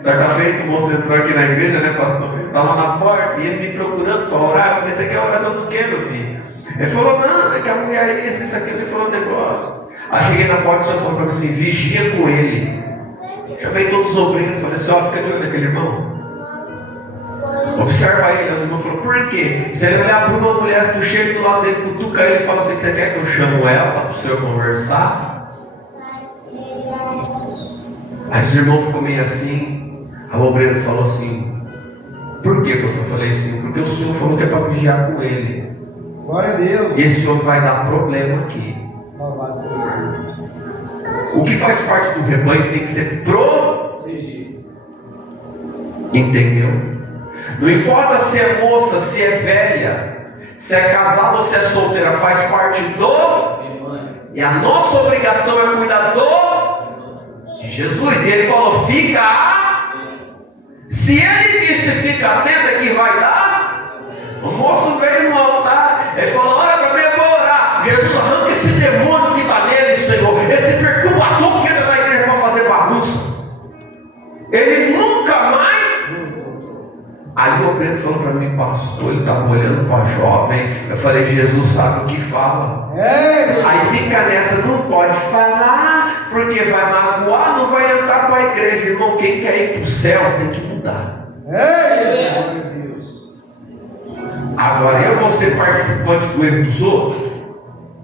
Certa vez que você entrou aqui na igreja, né, pastor? Estava na porta e ele me procurando para orar. Eu falei, você quer oração do quê, meu filho? Ele falou, não, é que a mulher é isso, aquilo. Ele falou um negócio. Aí cheguei na porta e só falou para mim assim, vigia com ele. Chamei todos os sobrinhos e falei assim, ó, fica de olho naquele irmão. Observa ele. As irmãs falaram, por quê? Se ele olhar para uma mulher, tu chega do lado dele, cutuca ele e fala assim, você quer que eu chamo ela para o senhor conversar? Aí os irmãos ficou meio assim. A obreira falou assim, por que pastor? Eu falei assim, porque o senhor falou que é para vigiar com ele. Glória a Deus. E esse senhor vai dar problema aqui. Louvado seja Deus. O que faz parte do rebanho tem que ser protegido. Entendeu? Não importa se é moça, se é velha, se é casada ou se é solteira, faz parte do. E a nossa obrigação é cuidar de Jesus. E ele falou, fica. Se ele disse fica atento, é que vai dar. O moço veio no altar, ele falou, olha para mim, eu vou orar. Jesus, arranca esse demônio que está nele, Senhor. Esse perturbador que entra na igreja para fazer bagunça. Ele nunca mais. Aí o obreiro falou para mim, pastor, ele estava olhando para a jovem. Eu falei, Jesus sabe o que fala. Aí fica nessa, não pode falar, porque vai magoar, não vai entrar para a igreja. Irmão, quem quer ir para o céu tem que mudar. Glória a Deus. Agora eu vou ser participante do erro dos outros?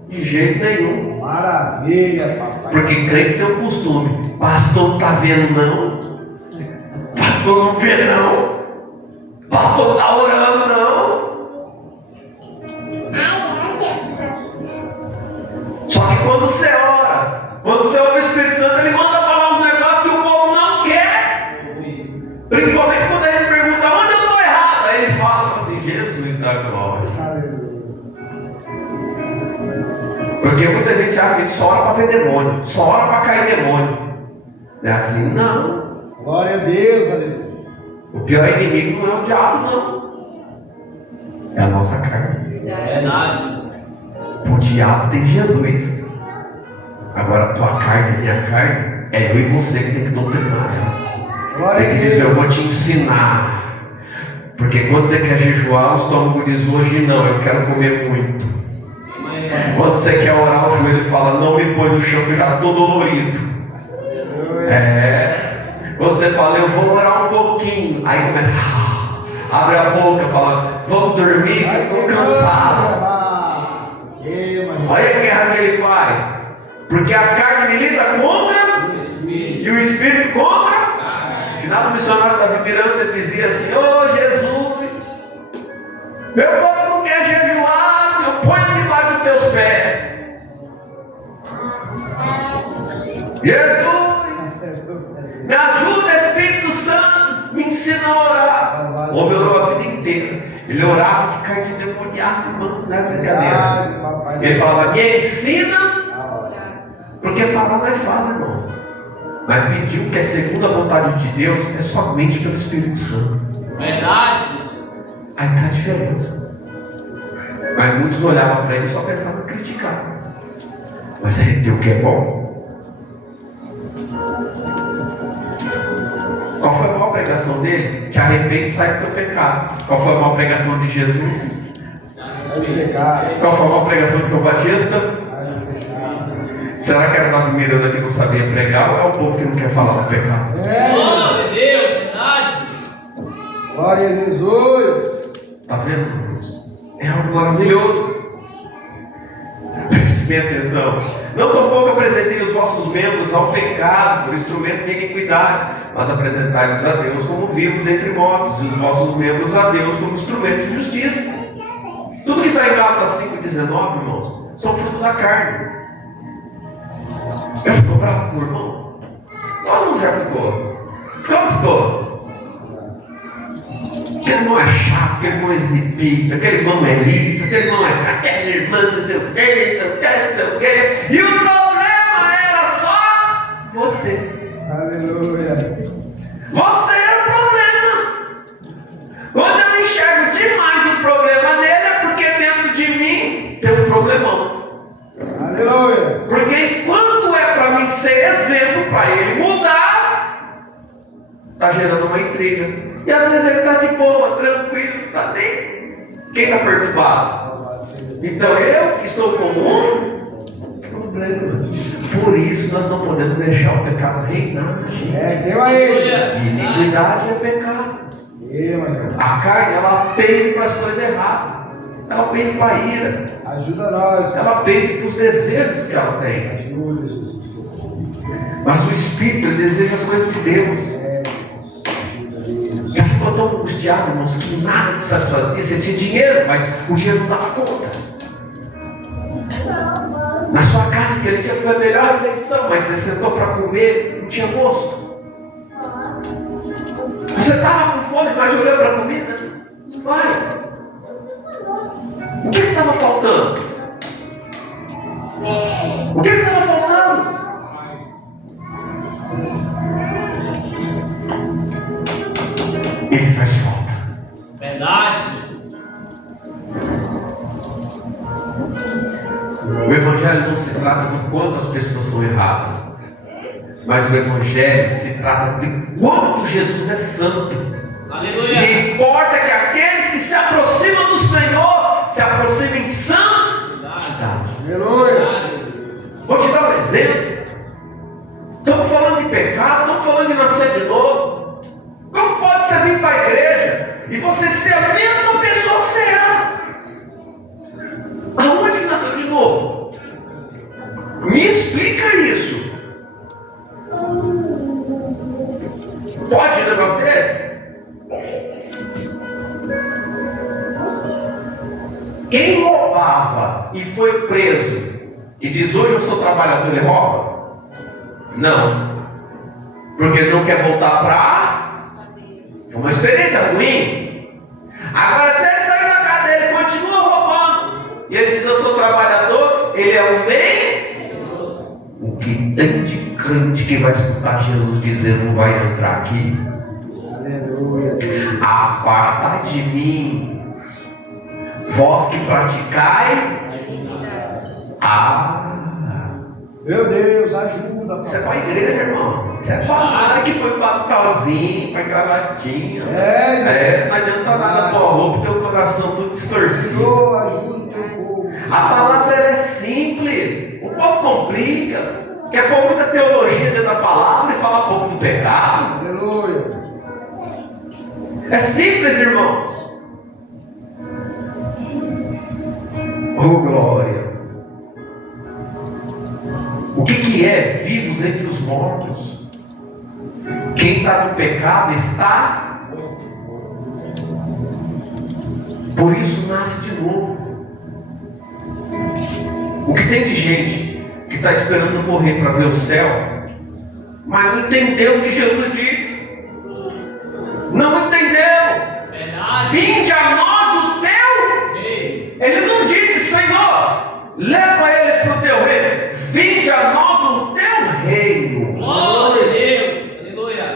De jeito nenhum. Maravilha, papai. Porque crente tem um costume. Pastor não está vendo não. Pastor não vê não. Pastor não está orando não. Só que quando você ora, quando você ouve o Espírito Santo, ele manda falar uns negócios que o povo não quer. Principalmente quando ele pergunta, onde eu estou errado? Aí ele fala assim, Jesus da glória. Porque muita gente acha que a gente só ora para ver demônio, só ora para cair demônio. Não é assim, não. Glória a Deus, aleluia. O pior inimigo não é o diabo, não. É a nossa carne. É verdade. O diabo tem Jesus. Agora a tua carne e a minha carne, é eu e você que tem que doutrinar ela. Glória Tem a que dizer, eu Deus. vou te ensinar. Porque quando você quer jejuar, o estômago diz, hoje não, eu quero comer muito. Quando você quer orar, o joelho fala, não me põe no chão que eu já estou dolorido. Quando você fala, eu vou orar um pouquinho, aí começa, abre a boca, fala, vamos dormir, que eu estou cansado. Olha a guerra que ele faz. Porque a carne milita contra e o espírito contra. No final, do missionário Davi Miranda, ele dizia assim, ô Jesus, meu povo não quer jejuar, Senhor, põe debaixo dos teus pés. Jesus, me ajuda, Espírito Santo, me ensina a orar. O homem orou a vida inteira. Ele orava que carne demoniada, irmão, não é brincadeira. Ele falava, me ensina, porque falar não é fala, irmão. Mas pedir o que é segundo a vontade de Deus é somente pelo Espírito Santo. Verdade. Aí está a diferença. Mas muitos olhavam para ele e só pensavam em criticar. Mas aí tem o que é bom. Qual foi a maior pregação dele? Te arrepende e sai do teu pecado. Qual foi a maior pregação de Jesus? Qual foi a maior pregação de João Batista? Será que era Davi Miranda que não sabia pregar ou é o povo que não quer falar do pecado? Glória a Deus, verdade. Glória a Jesus. Está vendo, irmãos? É algo maravilhoso. Preste bem atenção. Não tampouco apresentei os vossos membros ao pecado por instrumento de iniquidade, mas apresentai-os a Deus como vivos dentre mortos, e os vossos membros a Deus como instrumento de justiça. Tudo que está em Gálatas 5,19, irmãos, são fruto da carne. Já ficou bravo com o irmão? Não já ficou. Como ficou? Aquele irmão é chato, aquele irmão é exibido, aquele irmão é isso, aquele irmão é aquela irmã, não sei o que, não sei o que. E o problema era só você. Aleluia. Você era o problema. está gerando uma intriga. E às vezes ele está de boa, tranquilo, não está nem. Quem está perturbado? Então eu que estou comum, problema. Por isso nós não podemos deixar o pecado reinar na gente. Deu aí. Iniquidade é pecado. A carne, ela pende para as coisas erradas. Ela pende para a ira. Ajuda nós. Ela pende para os desejos que ela tem. Ajuda, Jesus. Mas o Espírito, ele deseja as coisas de Deus. Já ficou tão angustiado, irmãos, que nada te satisfazia. Você tinha dinheiro, mas o dinheiro não dava conta. Na sua casa, aquele dia foi a melhor refeição, mas você sentou para comer, não tinha gosto. Você estava com fome, mas olhou para a comida? Vai. O que estava faltando? O que estava faltando? Ele faz falta. Verdade. O Evangelho não se trata do quanto as pessoas são erradas, mas o Evangelho se trata de quanto Jesus é santo. Aleluia. E importa que aqueles que se aproximam do Senhor se aproximem em santidade. Aleluia. Vou te dar um exemplo. Estamos falando de pecado, estamos falando de nascer de novo. Como pode você vir para a igreja e você ser a mesma pessoa que você era? Aonde que nasceu de novo? Me explica isso. Pode um negócio desse? Quem roubava e foi preso e diz hoje eu sou trabalhador, ele rouba? Não. Porque ele não quer voltar para uma experiência ruim. Agora, se ele sair da cadeia, ele continua roubando. E ele diz: eu sou trabalhador. Ele é um bem. O que tem de crente que vai escutar Jesus dizer: não vai entrar aqui? Aleluia. Apartai de mim, vós que praticai. Meu Deus, ajuda. Você é para a igreja, irmão. Você é para nada que foi para talzinho, para gravatinha. Não adianta nada tua roupa, teu coração todo distorcido. Senhor, ajuda o teu povo. A palavra ela é simples. O povo complica. Quer pôr muita teologia dentro da palavra e falar pouco do pecado. Aleluia. É simples, irmão. Oh, glória. O que é vivos entre os mortos? Quem está no pecado está. Por isso nasce de novo. O que tem de gente que está esperando morrer para ver o céu, mas não entendeu o que Jesus disse. Não entendeu. Verdade. Vinde a nós o teu. Ei. Ele não disse: Senhor, leva eles para o teu reino. Vinde a nós o teu reino. Glória a Deus. Aleluia.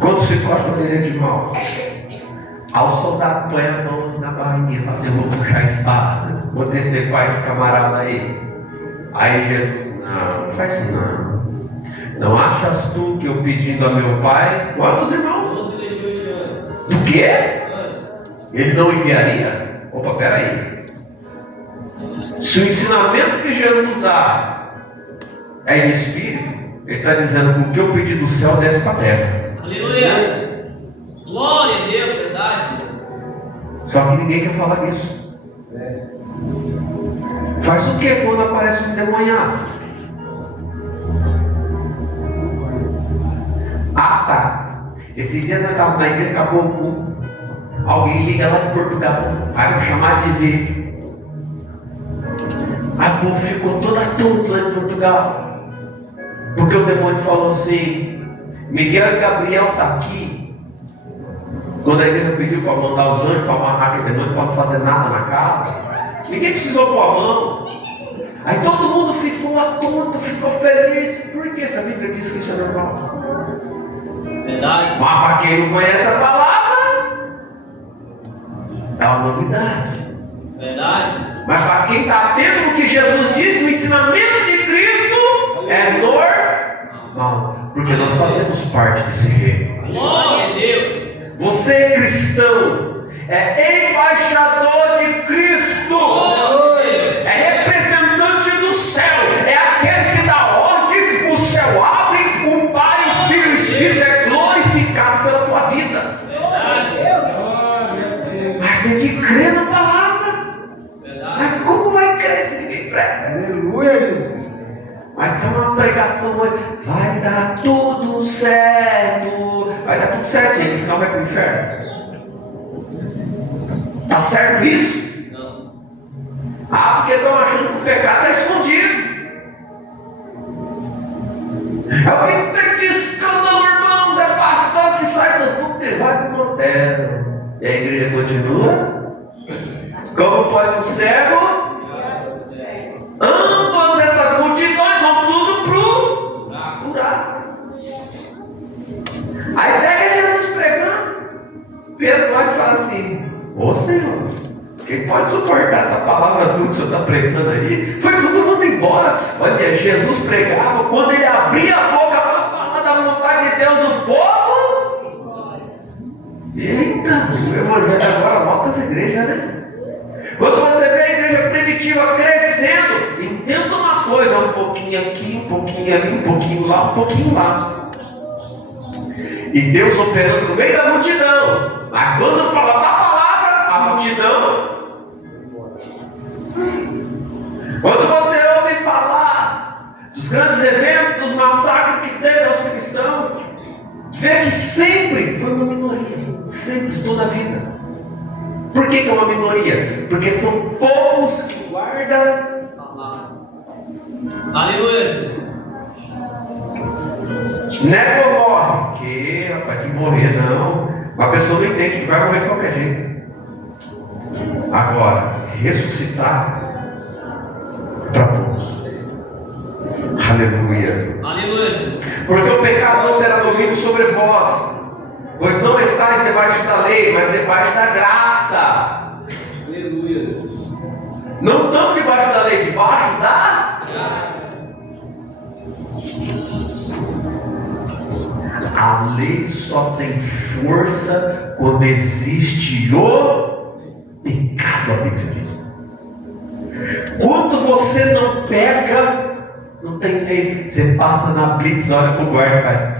Quando se corta o dedo de mal, ao soldado põe a mão na barriguinha e fala assim: eu vou puxar a espada, vou descer com esse camarada aí. Aí Jesus: não faz isso não. Não achas tu que eu pedindo a meu pai, quantos irmãos? 12 legiões de anjos. Do quê? Ele não enviaria? Opa, peraí. Se o ensinamento que Jesus nos dá é em espírito, ele está dizendo que o que eu pedi do céu desce para a terra. Aleluia. Glória a Deus, verdade. Só que ninguém quer falar disso. Faz o que quando aparece um demoniado? Ah, tá. Esse dia nós estávamos na igreja, acabou o culto. Alguém liga lá de Portugal, vai me chamar de ver. Aí o povo ficou toda tonta lá em Portugal. Porque o demônio falou assim: Miguel e Gabriel estão aqui. Quando a igreja pediu para mandar os anjos para amarrar aquele demônio, não pode fazer nada na casa. Ninguém precisou pôr a mão. Aí todo mundo ficou atônito, ficou feliz. Por que essa Bíblia diz que isso é normal? Verdade. Mas para quem não conhece a palavra, é uma novidade. Verdade. Mas para quem está atento no que Jesus disse, no ensinamento de Cristo, é normal. porque nós fazemos parte desse reino. Glória a Deus. Você é cristão, é embaixador de Cristo, é representante do céu, é aquele que dá ordem, o céu abre, o Pai, o Filho e o Espírito é glorificado pela tua vida. Mas tem que crer na palavra. Mas como vai crer se ninguém prega? Aleluia, Jesus. Vai ter uma pregação hoje, vai dar tudo certo, vai dar tudo certo, gente, no final vai para o inferno. Tá certo isso? Não. Ah, porque estão achando que o pecado está escondido. É o que tem de escândalo, irmãos, é pastor que sai do culto e vai para o motel. E a igreja continua? Como pode um cego? Ambas essas multidões vão tudo pro buraco. Aí pega Jesus pregando. Pedro vai falar assim: ô Senhor, quem pode suportar essa palavra tudo que o Senhor está pregando aí? Foi todo mundo embora. Olha, Jesus pregava, quando ele abria a boca para falar da vontade de Deus, o povo. Eita, o evangelho agora volta às igrejas, né? Quando você vê a igreja primitiva crescendo, entenda uma coisa: um pouquinho aqui, um pouquinho ali, um pouquinho lá, um pouquinho lá. E Deus operando no meio da multidão. Mas quando fala da palavra, a multidão. Quando você ouve falar dos grandes eventos, dos massacres que teve aos cristãos, vê que sempre foi uma minoria. Sempre estou na vida. Por que é uma minoria? Porque são poucos que guardam. Aleluia, Jesus. Nego morre. Que rapaz, que morrer não. A pessoa não entende que vai morrer de qualquer jeito. Agora, ressuscitar para poucos. Aleluia. Aleluia, Jesus. Porque o pecado não terá domínio sobre vós, pois não estáis debaixo da lei, mas debaixo da graça. Aleluia. Não estamos debaixo da lei, debaixo da Graça. A lei só tem força quando existe o pecado, a Bíblia diz. Quando você não peca, não tem lei. Você passa na blitz, olha pro guarda e vai.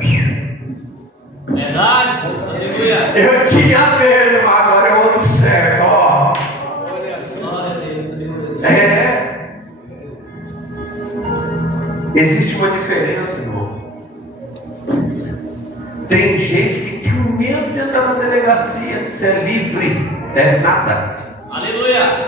Verdade, Jesus. Aleluia. Eu tinha medo, mas agora eu ando certo, ó. Glória a Deus. Aleluia. É. Existe uma diferença, irmão. Tem gente que tem medo de entrar na delegacia, de ser livre, deve nada. Aleluia.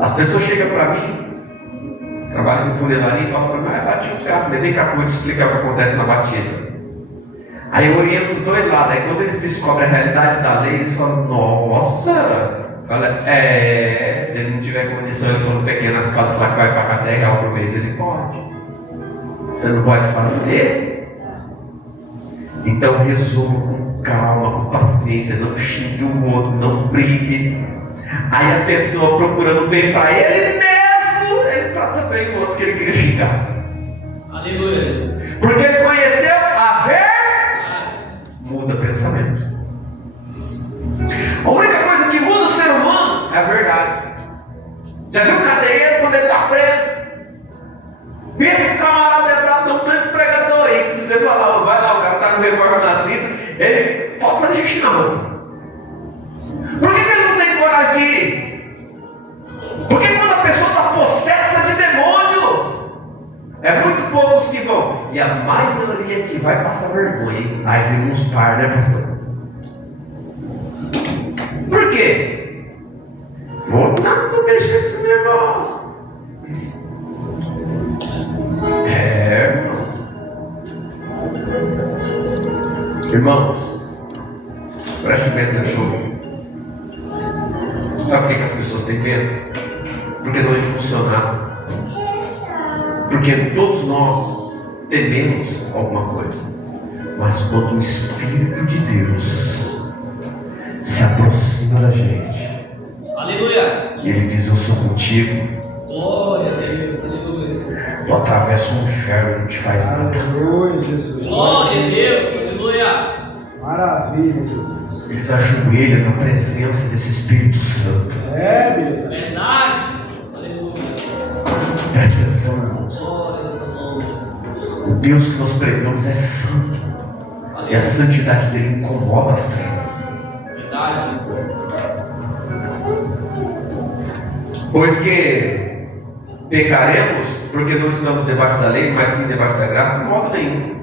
As pessoas chegam para mim, trabalham com funilaria e falam para mim: bati o carro, levei cá, vou te explicar o que acontece na batida. Aí eu oriento os dois lados. Aí quando eles descobrem a realidade da lei, eles falam: nossa! Fala, se ele não tiver condição, ele for no pequenas causas, falar que vai pagar 10 reais por mês, ele pode. Você não pode fazer? Então resolva com calma, com paciência, não xingue o outro, não brigue. Aí a pessoa procurando bem para ele mesmo, ele trata bem o outro que ele queria xingar. Aleluia, Jesus. Porque ele conheceu a verdade. Muda pensamento. A única coisa que muda o ser humano é a verdade. Já viu o cadeiro quando ele está preso? Vê que o camarada é bravo, não tem pregador aí. Se você falar, vai lá, o cara está com o revólver na cinta, ele pode fazer xixi na roupa. Por que ele não tem coragem de ir? Porque quando a pessoa está possessa de demônio, é muito poucos que vão. E a maioria que vai passar vergonha. Aí vem uns par, né, pastor? Por quê? Vou não mexer com esse negócio. Irmãos, preste bem atenção. Sabe por que as pessoas têm medo? Porque não é funcionar. Porque todos nós tememos alguma coisa. Mas quando o Espírito de Deus se aproxima da gente, Aleluia. e Ele diz: eu sou contigo. Glória a Deus. Aleluia. Tu atravessa um inferno e não te faz nada. Aleluia, Jesus. Glória a Deus. Aleluia. Maravilha, Jesus. Eles ajoelham na presença desse Espírito Santo. É, Deus. Verdade. Aleluia. Presta atenção, irmãos. Glória a Deus. O Deus que nós pregamos é santo. E a santidade dele incomoda as trevas. Verdade. Pois que pecaremos, porque não estamos debaixo da lei, mas sim debaixo da graça, de modo nenhum.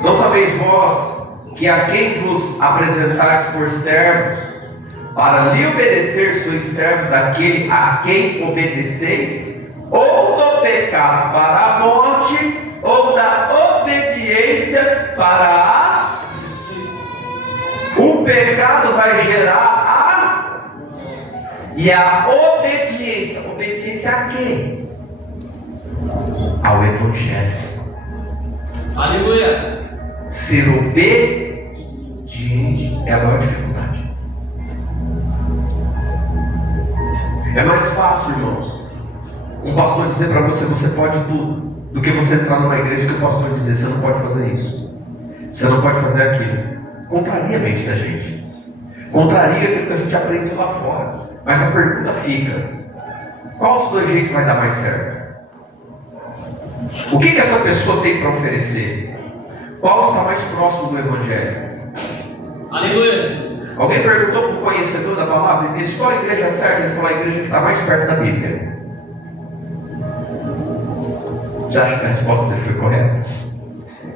Não sabeis vós que a quem vos apresentais por servos, para lhe obedecer, sois servos daquele a quem obedeceis, ou do pecado para a morte, ou da obediência para a... O pecado vai gerar a... E a obediência. Obediência a quem? Ao Evangelho. Aleluia. Ser obediente é a maior dificuldade. É mais fácil, irmãos, um pastor dizer para você, você pode tudo, do que você entrar numa igreja que o pastor dizer, você não pode fazer isso, você não pode fazer aquilo. Contraria a mente da gente, contraria aquilo que a gente aprendeu lá fora. Mas a pergunta fica: qual dos dois jeitos vai dar mais certo? O que essa pessoa tem para oferecer? Qual está mais próximo do Evangelho? Aleluia. Alguém perguntou para o conhecedor da palavra e disse: qual a igreja certa? Ele falou: a igreja que está mais perto da Bíblia. Você acha que a resposta dele foi correta?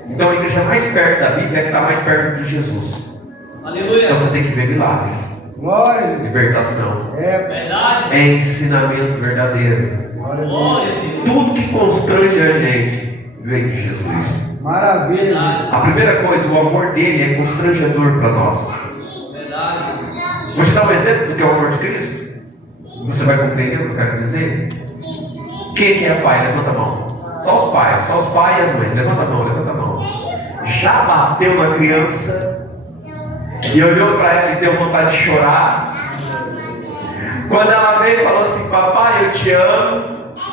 Então a igreja mais perto da Bíblia é que está mais perto de Jesus. Aleluia. Então você tem que ver milagre, Glória a Deus. libertação, É. Verdade. é ensinamento verdadeiro. Glória a Deus. Glória a Deus. Tudo que constrange a gente vem de Jesus. Maravilha, Jesus. A primeira coisa, o amor dele é constrangedor para nós. Verdade. Vou te dar um exemplo do que é o amor de Cristo. Você vai compreender o que eu quero dizer? Quem que é pai? Levanta a mão. Só os pais e as mães. Levanta a mão, levanta a mão. Já bateu na criança e olhou para ela e deu vontade de chorar? Quando ela veio e falou assim: papai, eu te amo,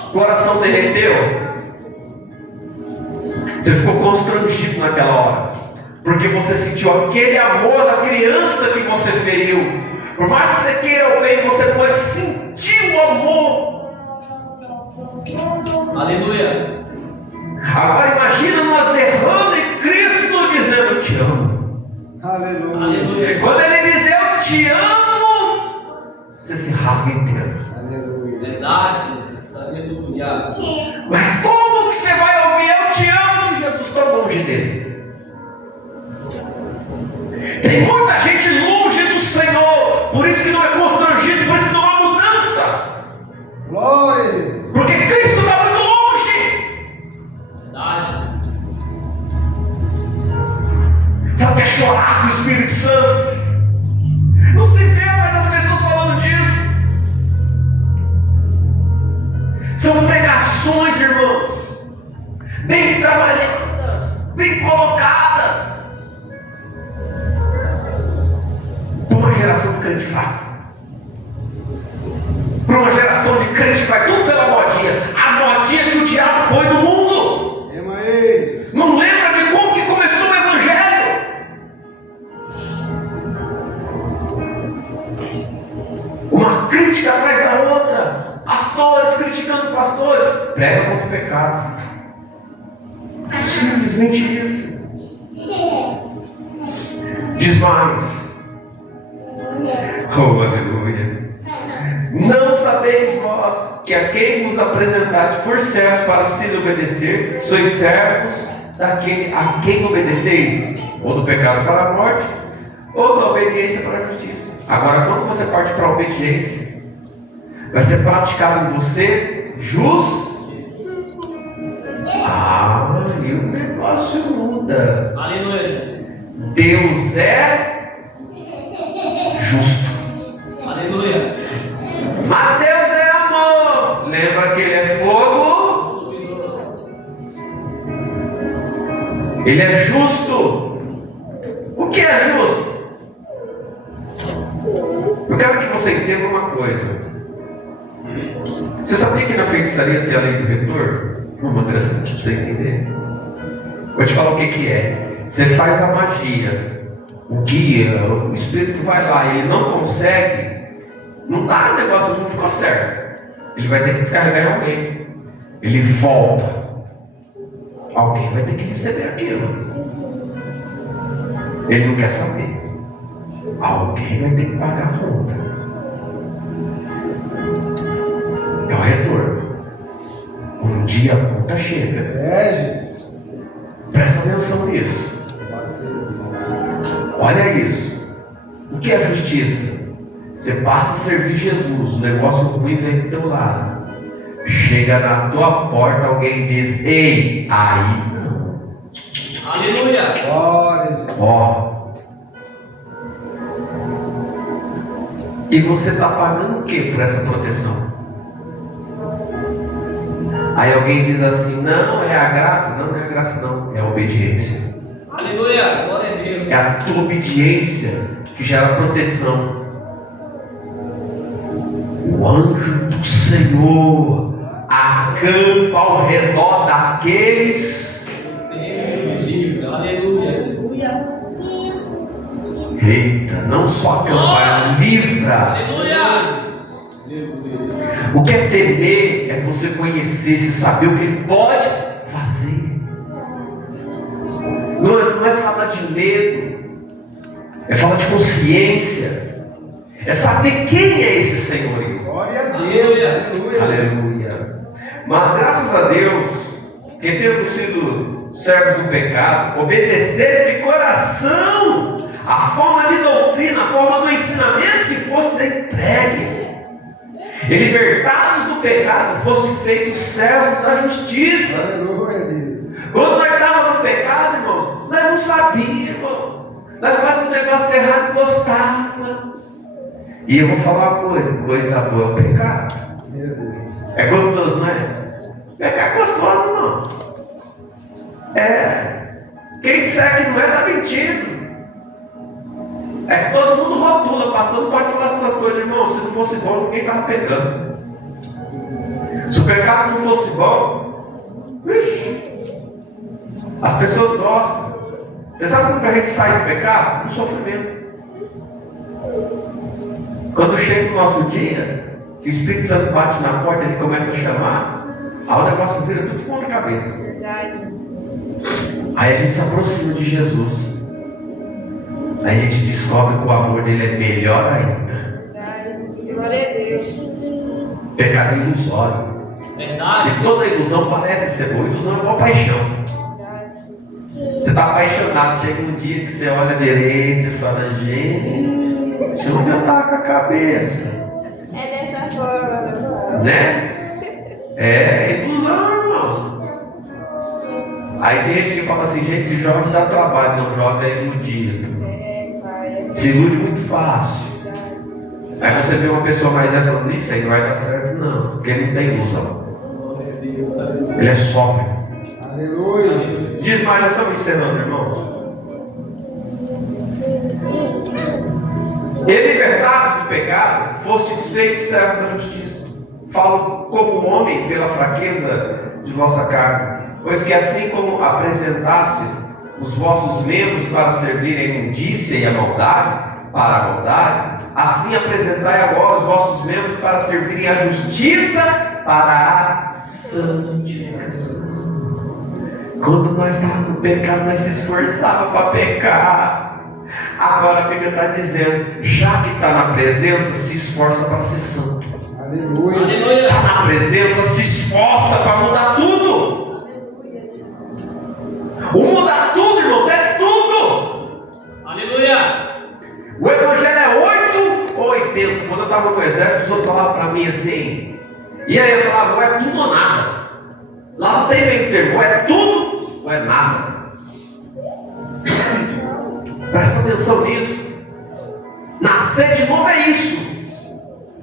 o coração derreteu. Você ficou constrangido naquela hora, porque você sentiu aquele amor da criança que você feriu. Por mais que você queira o bem, você pode sentir o amor. Aleluia. Agora imagina nós errando em Cristo dizendo: eu te amo. Aleluia. Aleluia. Quando ele diz eu te amo, você se rasga inteiro. Aleluia. Verdade, Jesus. Aleluia. Mas como que você vai ouvir eu te amo e Jesus está longe dele? Tem muita gente longe do Senhor, por isso que não é constrangido, por isso que não há mudança. Glória a Deus. Porque Cristo está muito longe. Verdade. Sabe, quer chorar com o Espírito Santo? Não se vê mais as pessoas falando disso. São pregações, irmãos, bem trabalhadas, bem colocadas, para uma geração de crente fraco, para uma geração de crente que vai tudo pela modinha, a modinha que o diabo põe no mundo. Ema aí. Não lembra de como que começou o Evangelho? Uma crítica atrás da outra, pastores criticando pastores, prega contra o pecado. Simplesmente isso. Diz mais. Oh, aleluia. Não sabeis vós que a quem vos apresentais por servos para se lhe obedecer, sois servos daquele a quem obedeceis, ou do pecado para a morte, ou da obediência para a justiça. Agora, quando você parte para a obediência, vai ser praticado em você e o negócio muda. Aleluia. Deus é justo. Aleluia. Mas Deus é amor. Lembra que Ele é fogo? Ele é justo. O que é justo? Eu quero que você entenda uma coisa. Você sabia que na feitiçaria tem a lei do vetor? Uma interessante para você entender. Vou te falar o que é. Você faz a magia, o guia, o espírito vai lá e ele não consegue, não tá, o negócio não ficou certo. Ele vai ter que descarregar em alguém. Ele volta. Alguém vai ter que receber aquilo. Ele não quer saber. Alguém vai ter que pagar a conta. É o retorno. Um dia a conta chega. Jesus. Presta atenção nisso. Olha isso. O que é justiça? Você passa a servir Jesus, o negócio ruim vem do teu lado. Chega na tua porta, alguém diz: ei, aí não. Aleluia. Glória a Jesus. Ó. E você está pagando o que por essa proteção? Aí alguém diz assim: não, é a graça. Não, não é a graça não, é a obediência. Aleluia. Glória a Deus. É a tua obediência que gera proteção. O anjo do Senhor acampa ao redor daqueles. Deus livre. Aleluia. Eita, não só acampa, livra. Aleluia. O que é temer é você conhecer, se saber o que ele pode fazer. Não é falar de medo, é falar de consciência. É saber quem é esse senhorio. Glória a Deus. Aleluia. Aleluia. Mas graças a Deus, que temos sido servos do pecado, obedecer de coração a forma de doutrina, a forma do ensinamento que fostes entregues. E libertados do pecado, fossem feitos servos da justiça. Aleluia, Deus. Quando nós estávamos no pecado, irmãos, nós não sabíamos. Nós fazíamos um negócio errado e gostava. E eu vou falar uma coisa boa é o pecado. Meu Deus. É gostoso, não é? Pecar é gostoso, irmão. É. Quem disser que não é, está mentindo. É que todo mundo rotula, pastor não pode falar essas coisas, irmão. Se não fosse bom, ninguém estava pecando. Se o pecado não fosse bom, as pessoas gostam. Você sabe como que a gente sai do pecado? No sofrimento. Quando chega o nosso dia, que o Espírito Santo bate na porta e ele começa a chamar, aí o negócio vira tudo de ponta cabeça. Verdade. Aí a gente se aproxima de Jesus. Aí a gente descobre que o amor dele é melhor ainda. Verdade. Glória a Deus. Pecado é ilusório. Verdade. E toda ilusão parece ser boa. Ilusão é igual paixão. Verdade. Você está apaixonado, chega um dia que você olha direito e fala: gente, onde eu estava com a cabeça? É dessa forma. Né? É ilusão, irmão. Aí tem gente que fala assim: gente, jovem dá trabalho. Não, jovem é iludido. É, pai. Se ilude muito fácil. Verdade. Aí você vê uma pessoa mais velha falando: isso aí não vai dar certo, não, porque ele não tem ilusão. Ele é sóbrio. Aleluia. Diz mais, já estamos encerrando, irmãos. E libertados do pecado, fostes feitos servos da justiça. Falo como homem pela fraqueza de vossa carne. Pois que assim como apresentastes os vossos membros para servirem a imundícia e a maldade, para a maldade, assim apresentai agora os vossos membros para servirem a justiça, para a santificação. Quando nós estávamos no pecado, nós se esforçávamos para pecar. Agora a Bíblia está dizendo: já que está na presença, se esforça para ser santo. Aleluia. Aleluia. Está na presença, se esforça para mudar tudo. O mudar tudo, irmãos, é tudo. Aleluia. O evangelho é 8 ou 80. Quando eu estava no exército, os outros falavam para mim assim. E aí eu falava: ou é tudo ou nada. Lá não tem meio termo, ou é tudo ou é nada. Presta atenção nisso. Nascer de novo é isso.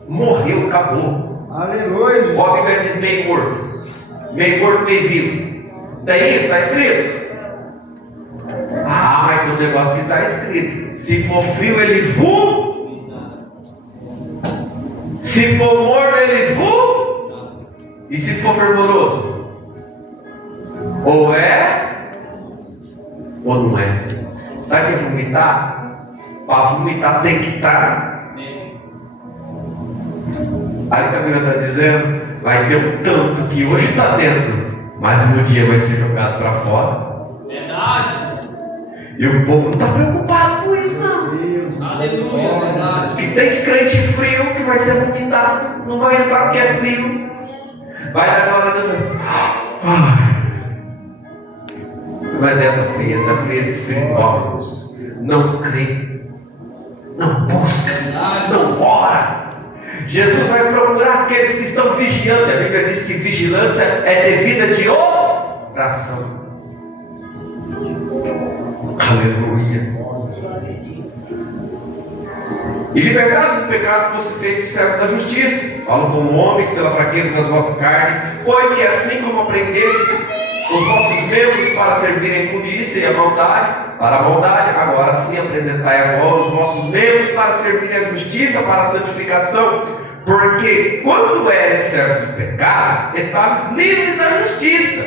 Morreu, acabou. Aleluia. O Bíblia diz meio morto. Meio morto, meio vivo. Tem isso? Está escrito? Ah, mas tem um negócio que está escrito: se for frio, ele voa. Se for morno, ele voa. E se for fervoroso? Ou é, ou não é. Sabe o que é vomitar? Para vomitar tem que estar. Aí a Bíblia está dizendo, vai ter um tanto que hoje está dentro, mas no dia vai ser jogado para fora. Verdade. E o povo não está preocupado com isso, não. Aleluia, verdade. E tem de crente frio que vai ser vomitado, não vai entrar porque é frio. Vai dar glória a Deus. Mas essa frieza espiritual, não crê, não busca, não ora. Jesus vai procurar aqueles que estão vigiando. A Bíblia diz que vigilância é devida de oração. Aleluia. E libertados do pecado, fosse feito servo da justiça. Falo como homens pela fraqueza das vossas carnes, pois que assim como aprendestes os vossos membros para servirem a imundícia e a maldade, para a maldade, agora sim apresentai agora os vossos membros para servirem a justiça, para a santificação, porque quando eres servos do pecado, estavas livres da justiça.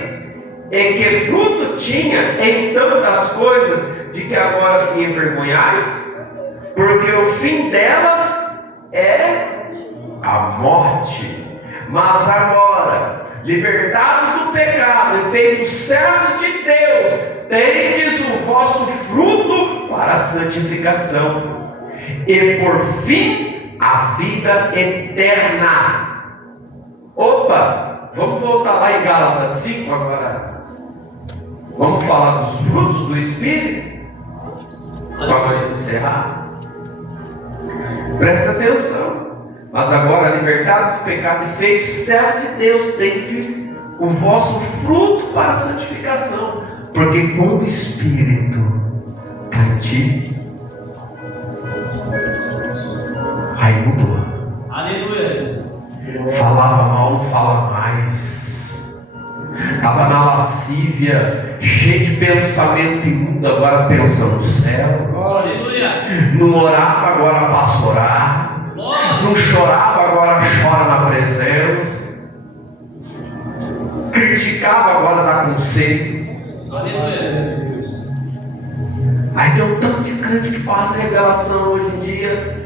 E que fruto tinha então das coisas de que agora se envergonhais? Porque o fim delas é a morte. Mas agora, libertados do pecado e feitos servos de Deus, tendes o vosso fruto para a santificação, e por fim a vida eterna. Opa, vamos voltar lá em Gálatas 5 agora. Vamos falar dos frutos do Espírito para nós encerrar. Presta atenção. Mas agora, libertados do pecado e feitos servos de Deus, tende o vosso fruto para a santificação. Porque quando o Espírito está em ti, aí mudou. Aleluia. Falava mal, não fala mais. Estava na lascívia, cheio de pensamento imundo, agora pensa no céu. Aleluia. Não orava, agora passa a orar. Não chorava, agora chora na presença. Criticava, agora dá conselho. Aleluia. Aí tem um tanto de crente que passa revelação hoje em dia.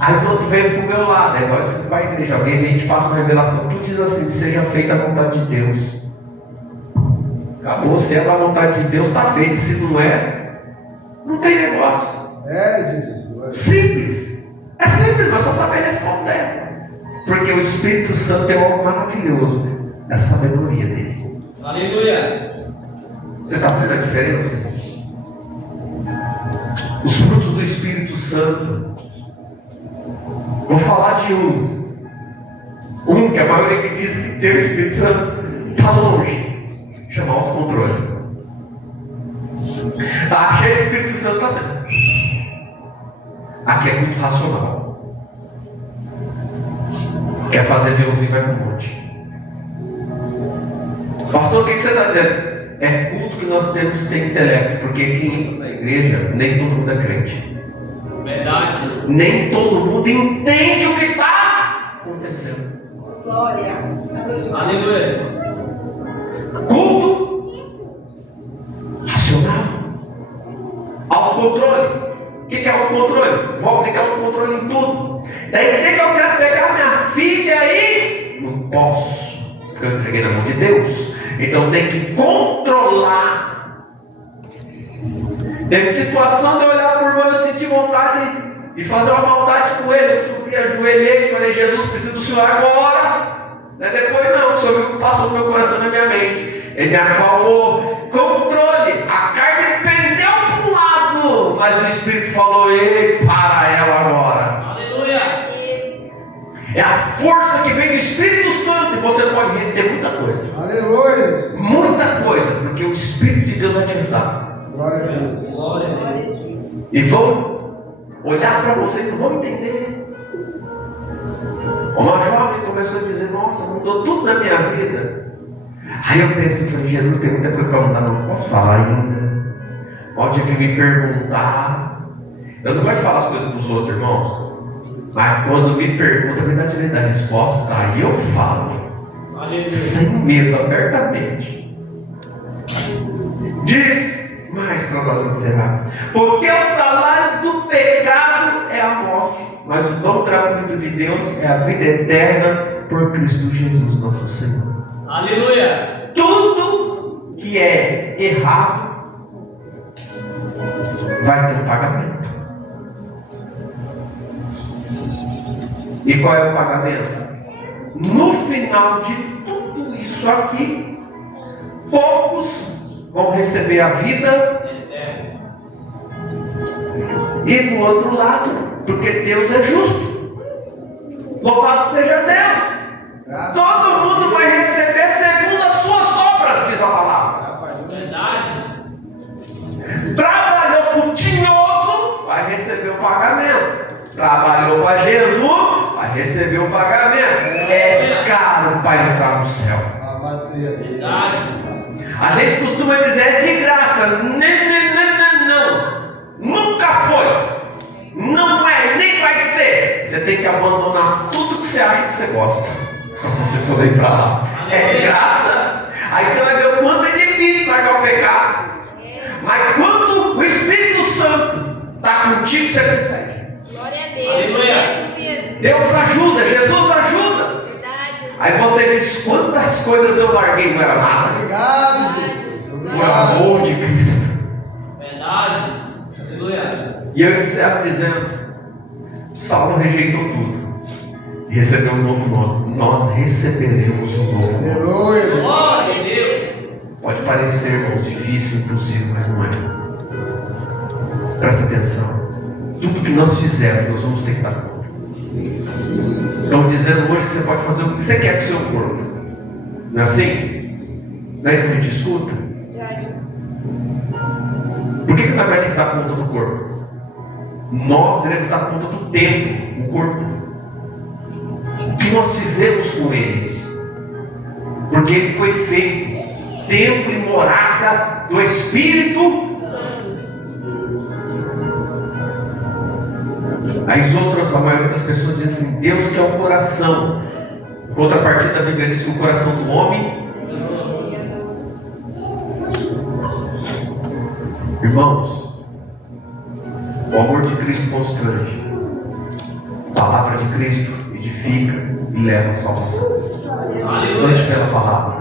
Aí os outros vêm pro meu lado. Aí nós que vai à igreja, alguém a gente passa uma revelação. Tu diz assim: seja feita a vontade de Deus. Acabou, se é da vontade de Deus, está feito. Se não é, não tem negócio. Jesus. Simples. É simples, mas só saber responder. Porque o Espírito Santo tem algo maravilhoso. É a sabedoria dele. Aleluia. Você está vendo a diferença? Os frutos do Espírito Santo. Vou falar de um que a maioria que diz que tem o Espírito Santo está longe. Chama autocontrole. Está cheio de Espírito Santo, está sendo. Aqui é muito racional. Quer fazer Deusinho, vai para o monte. Pastor, o que você está dizendo? É culto que nós temos que ter intelecto, porque quem entra na igreja, nem todo mundo é crente. Verdade. Nem todo mundo entende o que está acontecendo. Glória. Aleluia. Culto racional. Autocontrole. O que é autocontrole? Vou aplicar autocontrole em tudo. Daí dia que eu quero pegar minha filha aí, não posso, porque eu entreguei na mão de Deus. Então tem que controlar. Teve situação de eu olhar por mão e eu senti vontade de fazer uma maldade com ele. Eu subi, ajoelhei e falei: Jesus, preciso do Senhor agora. Depois não, o Senhor passou no meu coração e na minha mente. Ele me acalmou. Controle. A carne pendeu para um lado, mas o Espírito falou: ei, para ela agora. Aleluia. É a força que vem do Espírito Santo. E você pode reter muita coisa. Aleluia. Muita coisa, porque o Espírito de Deus vai te ajudar. Glória a Deus. Glória a Deus. E vão olhar para você e não vão entender. Uma jovem começou a dizer: nossa, mudou tudo na minha vida. Aí eu pensei: Jesus, tem muita coisa para mudar, não posso falar ainda. Pode que me perguntar. Eu não gosto de falar as coisas dos outros, irmãos. Mas quando me pergunta, a verdade é da resposta, aí eu falo. Aleluia. Sem medo, abertamente. Diz mais para nós encerrar. Porque o salário do pecado é a morte, mas o dom gratuito de Deus é a vida eterna por Cristo Jesus, nosso Senhor. Aleluia. Tudo que é errado vai ter um pagamento. E qual é o pagamento? No final de tudo isso aqui, poucos vão receber a vida, e do outro lado, porque Deus é justo. Louvado seja Deus. Todo mundo vai receber segundo as suas obras, diz a palavra. Verdade. Trabalhou para o tinhoso, vai receber o pagamento. Trabalhou para Jesus, vai receber o pagamento. É caro para entrar no céu. Verdade. A gente costuma dizer é de graça. Não. Nunca foi. Não é, nem vai ser. Você tem que abandonar tudo que você acha que você gosta para você poder ir para lá. É de graça. Aí você vai ver o quanto é difícil largar o pecado. Mas quando o Espírito Santo está contigo, você consegue. Glória a Deus. Aleluia. Deus ajuda, Jesus ajuda. Verdade. Aí você diz, quantas coisas eu larguei, não era nada. Obrigado, Jesus. Por Obrigado. amor de Cristo. Verdade. Aleluia. E eu encerro dizendo, Saulo rejeitou tudo. E recebeu um novo nome. Nós receberemos um novo nome. Aleluia. Glória a Deus. Pode parecer, irmãos, difícil, impossível, mas não é. Presta atenção. Tudo que nós fizermos, nós vamos ter que dar conta. Estão dizendo hoje que você pode fazer o que você quer com o seu corpo. Não é assim? Não é isso que a gente escuta? Por que nós vamos ter que dar conta do corpo? Nós teremos que dar conta do tempo, o corpo. O que nós fizemos com ele? Porque ele foi feito templo e morada do Espírito. As outras, a maioria das pessoas dizem assim, Deus quer o coração. Em contrapartida, a Bíblia diz que o coração do homem. Irmãos, o amor de Cristo constrange. A palavra de Cristo edifica e leva a salvação. Ande pela palavra.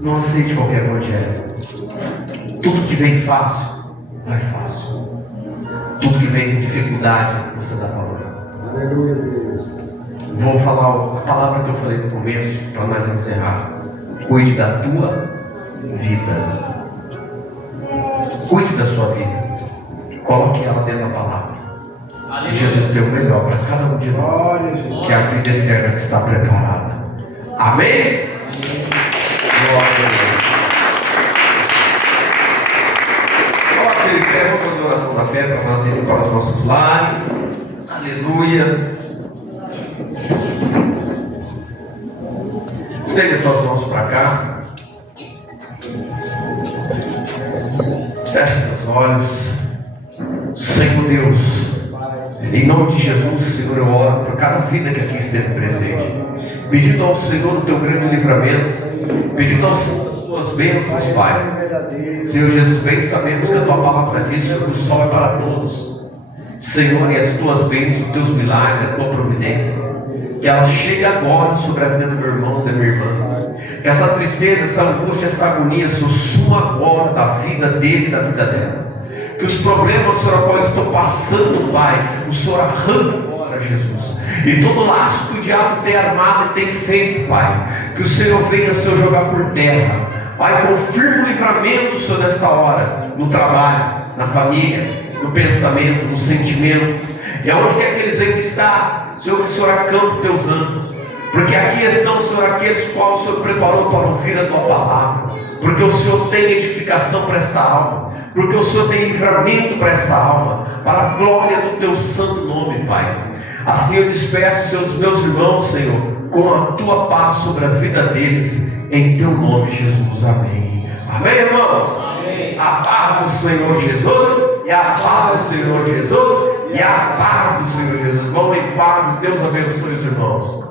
Não aceite qualquer evangelho. Tudo que vem fácil, vai fácil. Tudo que vem com dificuldade, você dá valor. Aleluia, Deus. Vou falar a palavra que eu falei no começo, para nós encerrar. Cuide da tua vida. Cuide da sua vida. Coloque ela dentro da palavra. E Jesus deu o melhor para cada um de nós. Glória, Jesus. Que é a vida eterna que está preparada. Amém? Glória a Deus. Coloque ele pé, vamos fazer a oração da fé para nós irmos para os nossos lares. Aleluia. Estende as tuas mãos para cá. Feche teus olhos. Senhor Deus, em nome de Jesus, Senhor, eu oro por cada vida que aqui esteve presente, pedindo ao Senhor o teu grande livramento, pedindo ao Senhor as tuas bênçãos, Pai. Senhor Jesus, bem sabemos que a tua palavra diz que o sol é para todos, Senhor, e as tuas bênçãos, os teus milagres, a tua providência, que ela chegue agora sobre a vida do meu irmão e da minha irmã. Que essa tristeza, essa angústia, essa agonia, Senhor, suma agora da vida dele e da vida dela. Que os problemas, Senhor, a qual eles estão passando, Pai, o Senhor arranca agora, Jesus. E todo laço que o diabo tem armado e tem feito, Pai, que o Senhor venha, Senhor, jogar por terra. Pai, confirma o livramento, Senhor, nesta hora, no trabalho, na família, no pensamento, no sentimento. E aonde quer que eles venham estar, Senhor, que o Senhor acampe teus anjos. Porque aqui estão, Senhor, aqueles quais o Senhor preparou para ouvir a tua palavra. Porque o Senhor tem edificação para esta alma. Porque o Senhor tem livramento para esta alma, para a glória do teu santo nome, Pai. Assim eu despeço, Senhor, os meus irmãos, Senhor, com a tua paz sobre a vida deles, em teu nome, Jesus. Amém. Amém, irmãos? Amém. A paz do Senhor Jesus, e a paz do Senhor Jesus, e a paz do Senhor Jesus. Vão em paz e Deus abençoe os irmãos.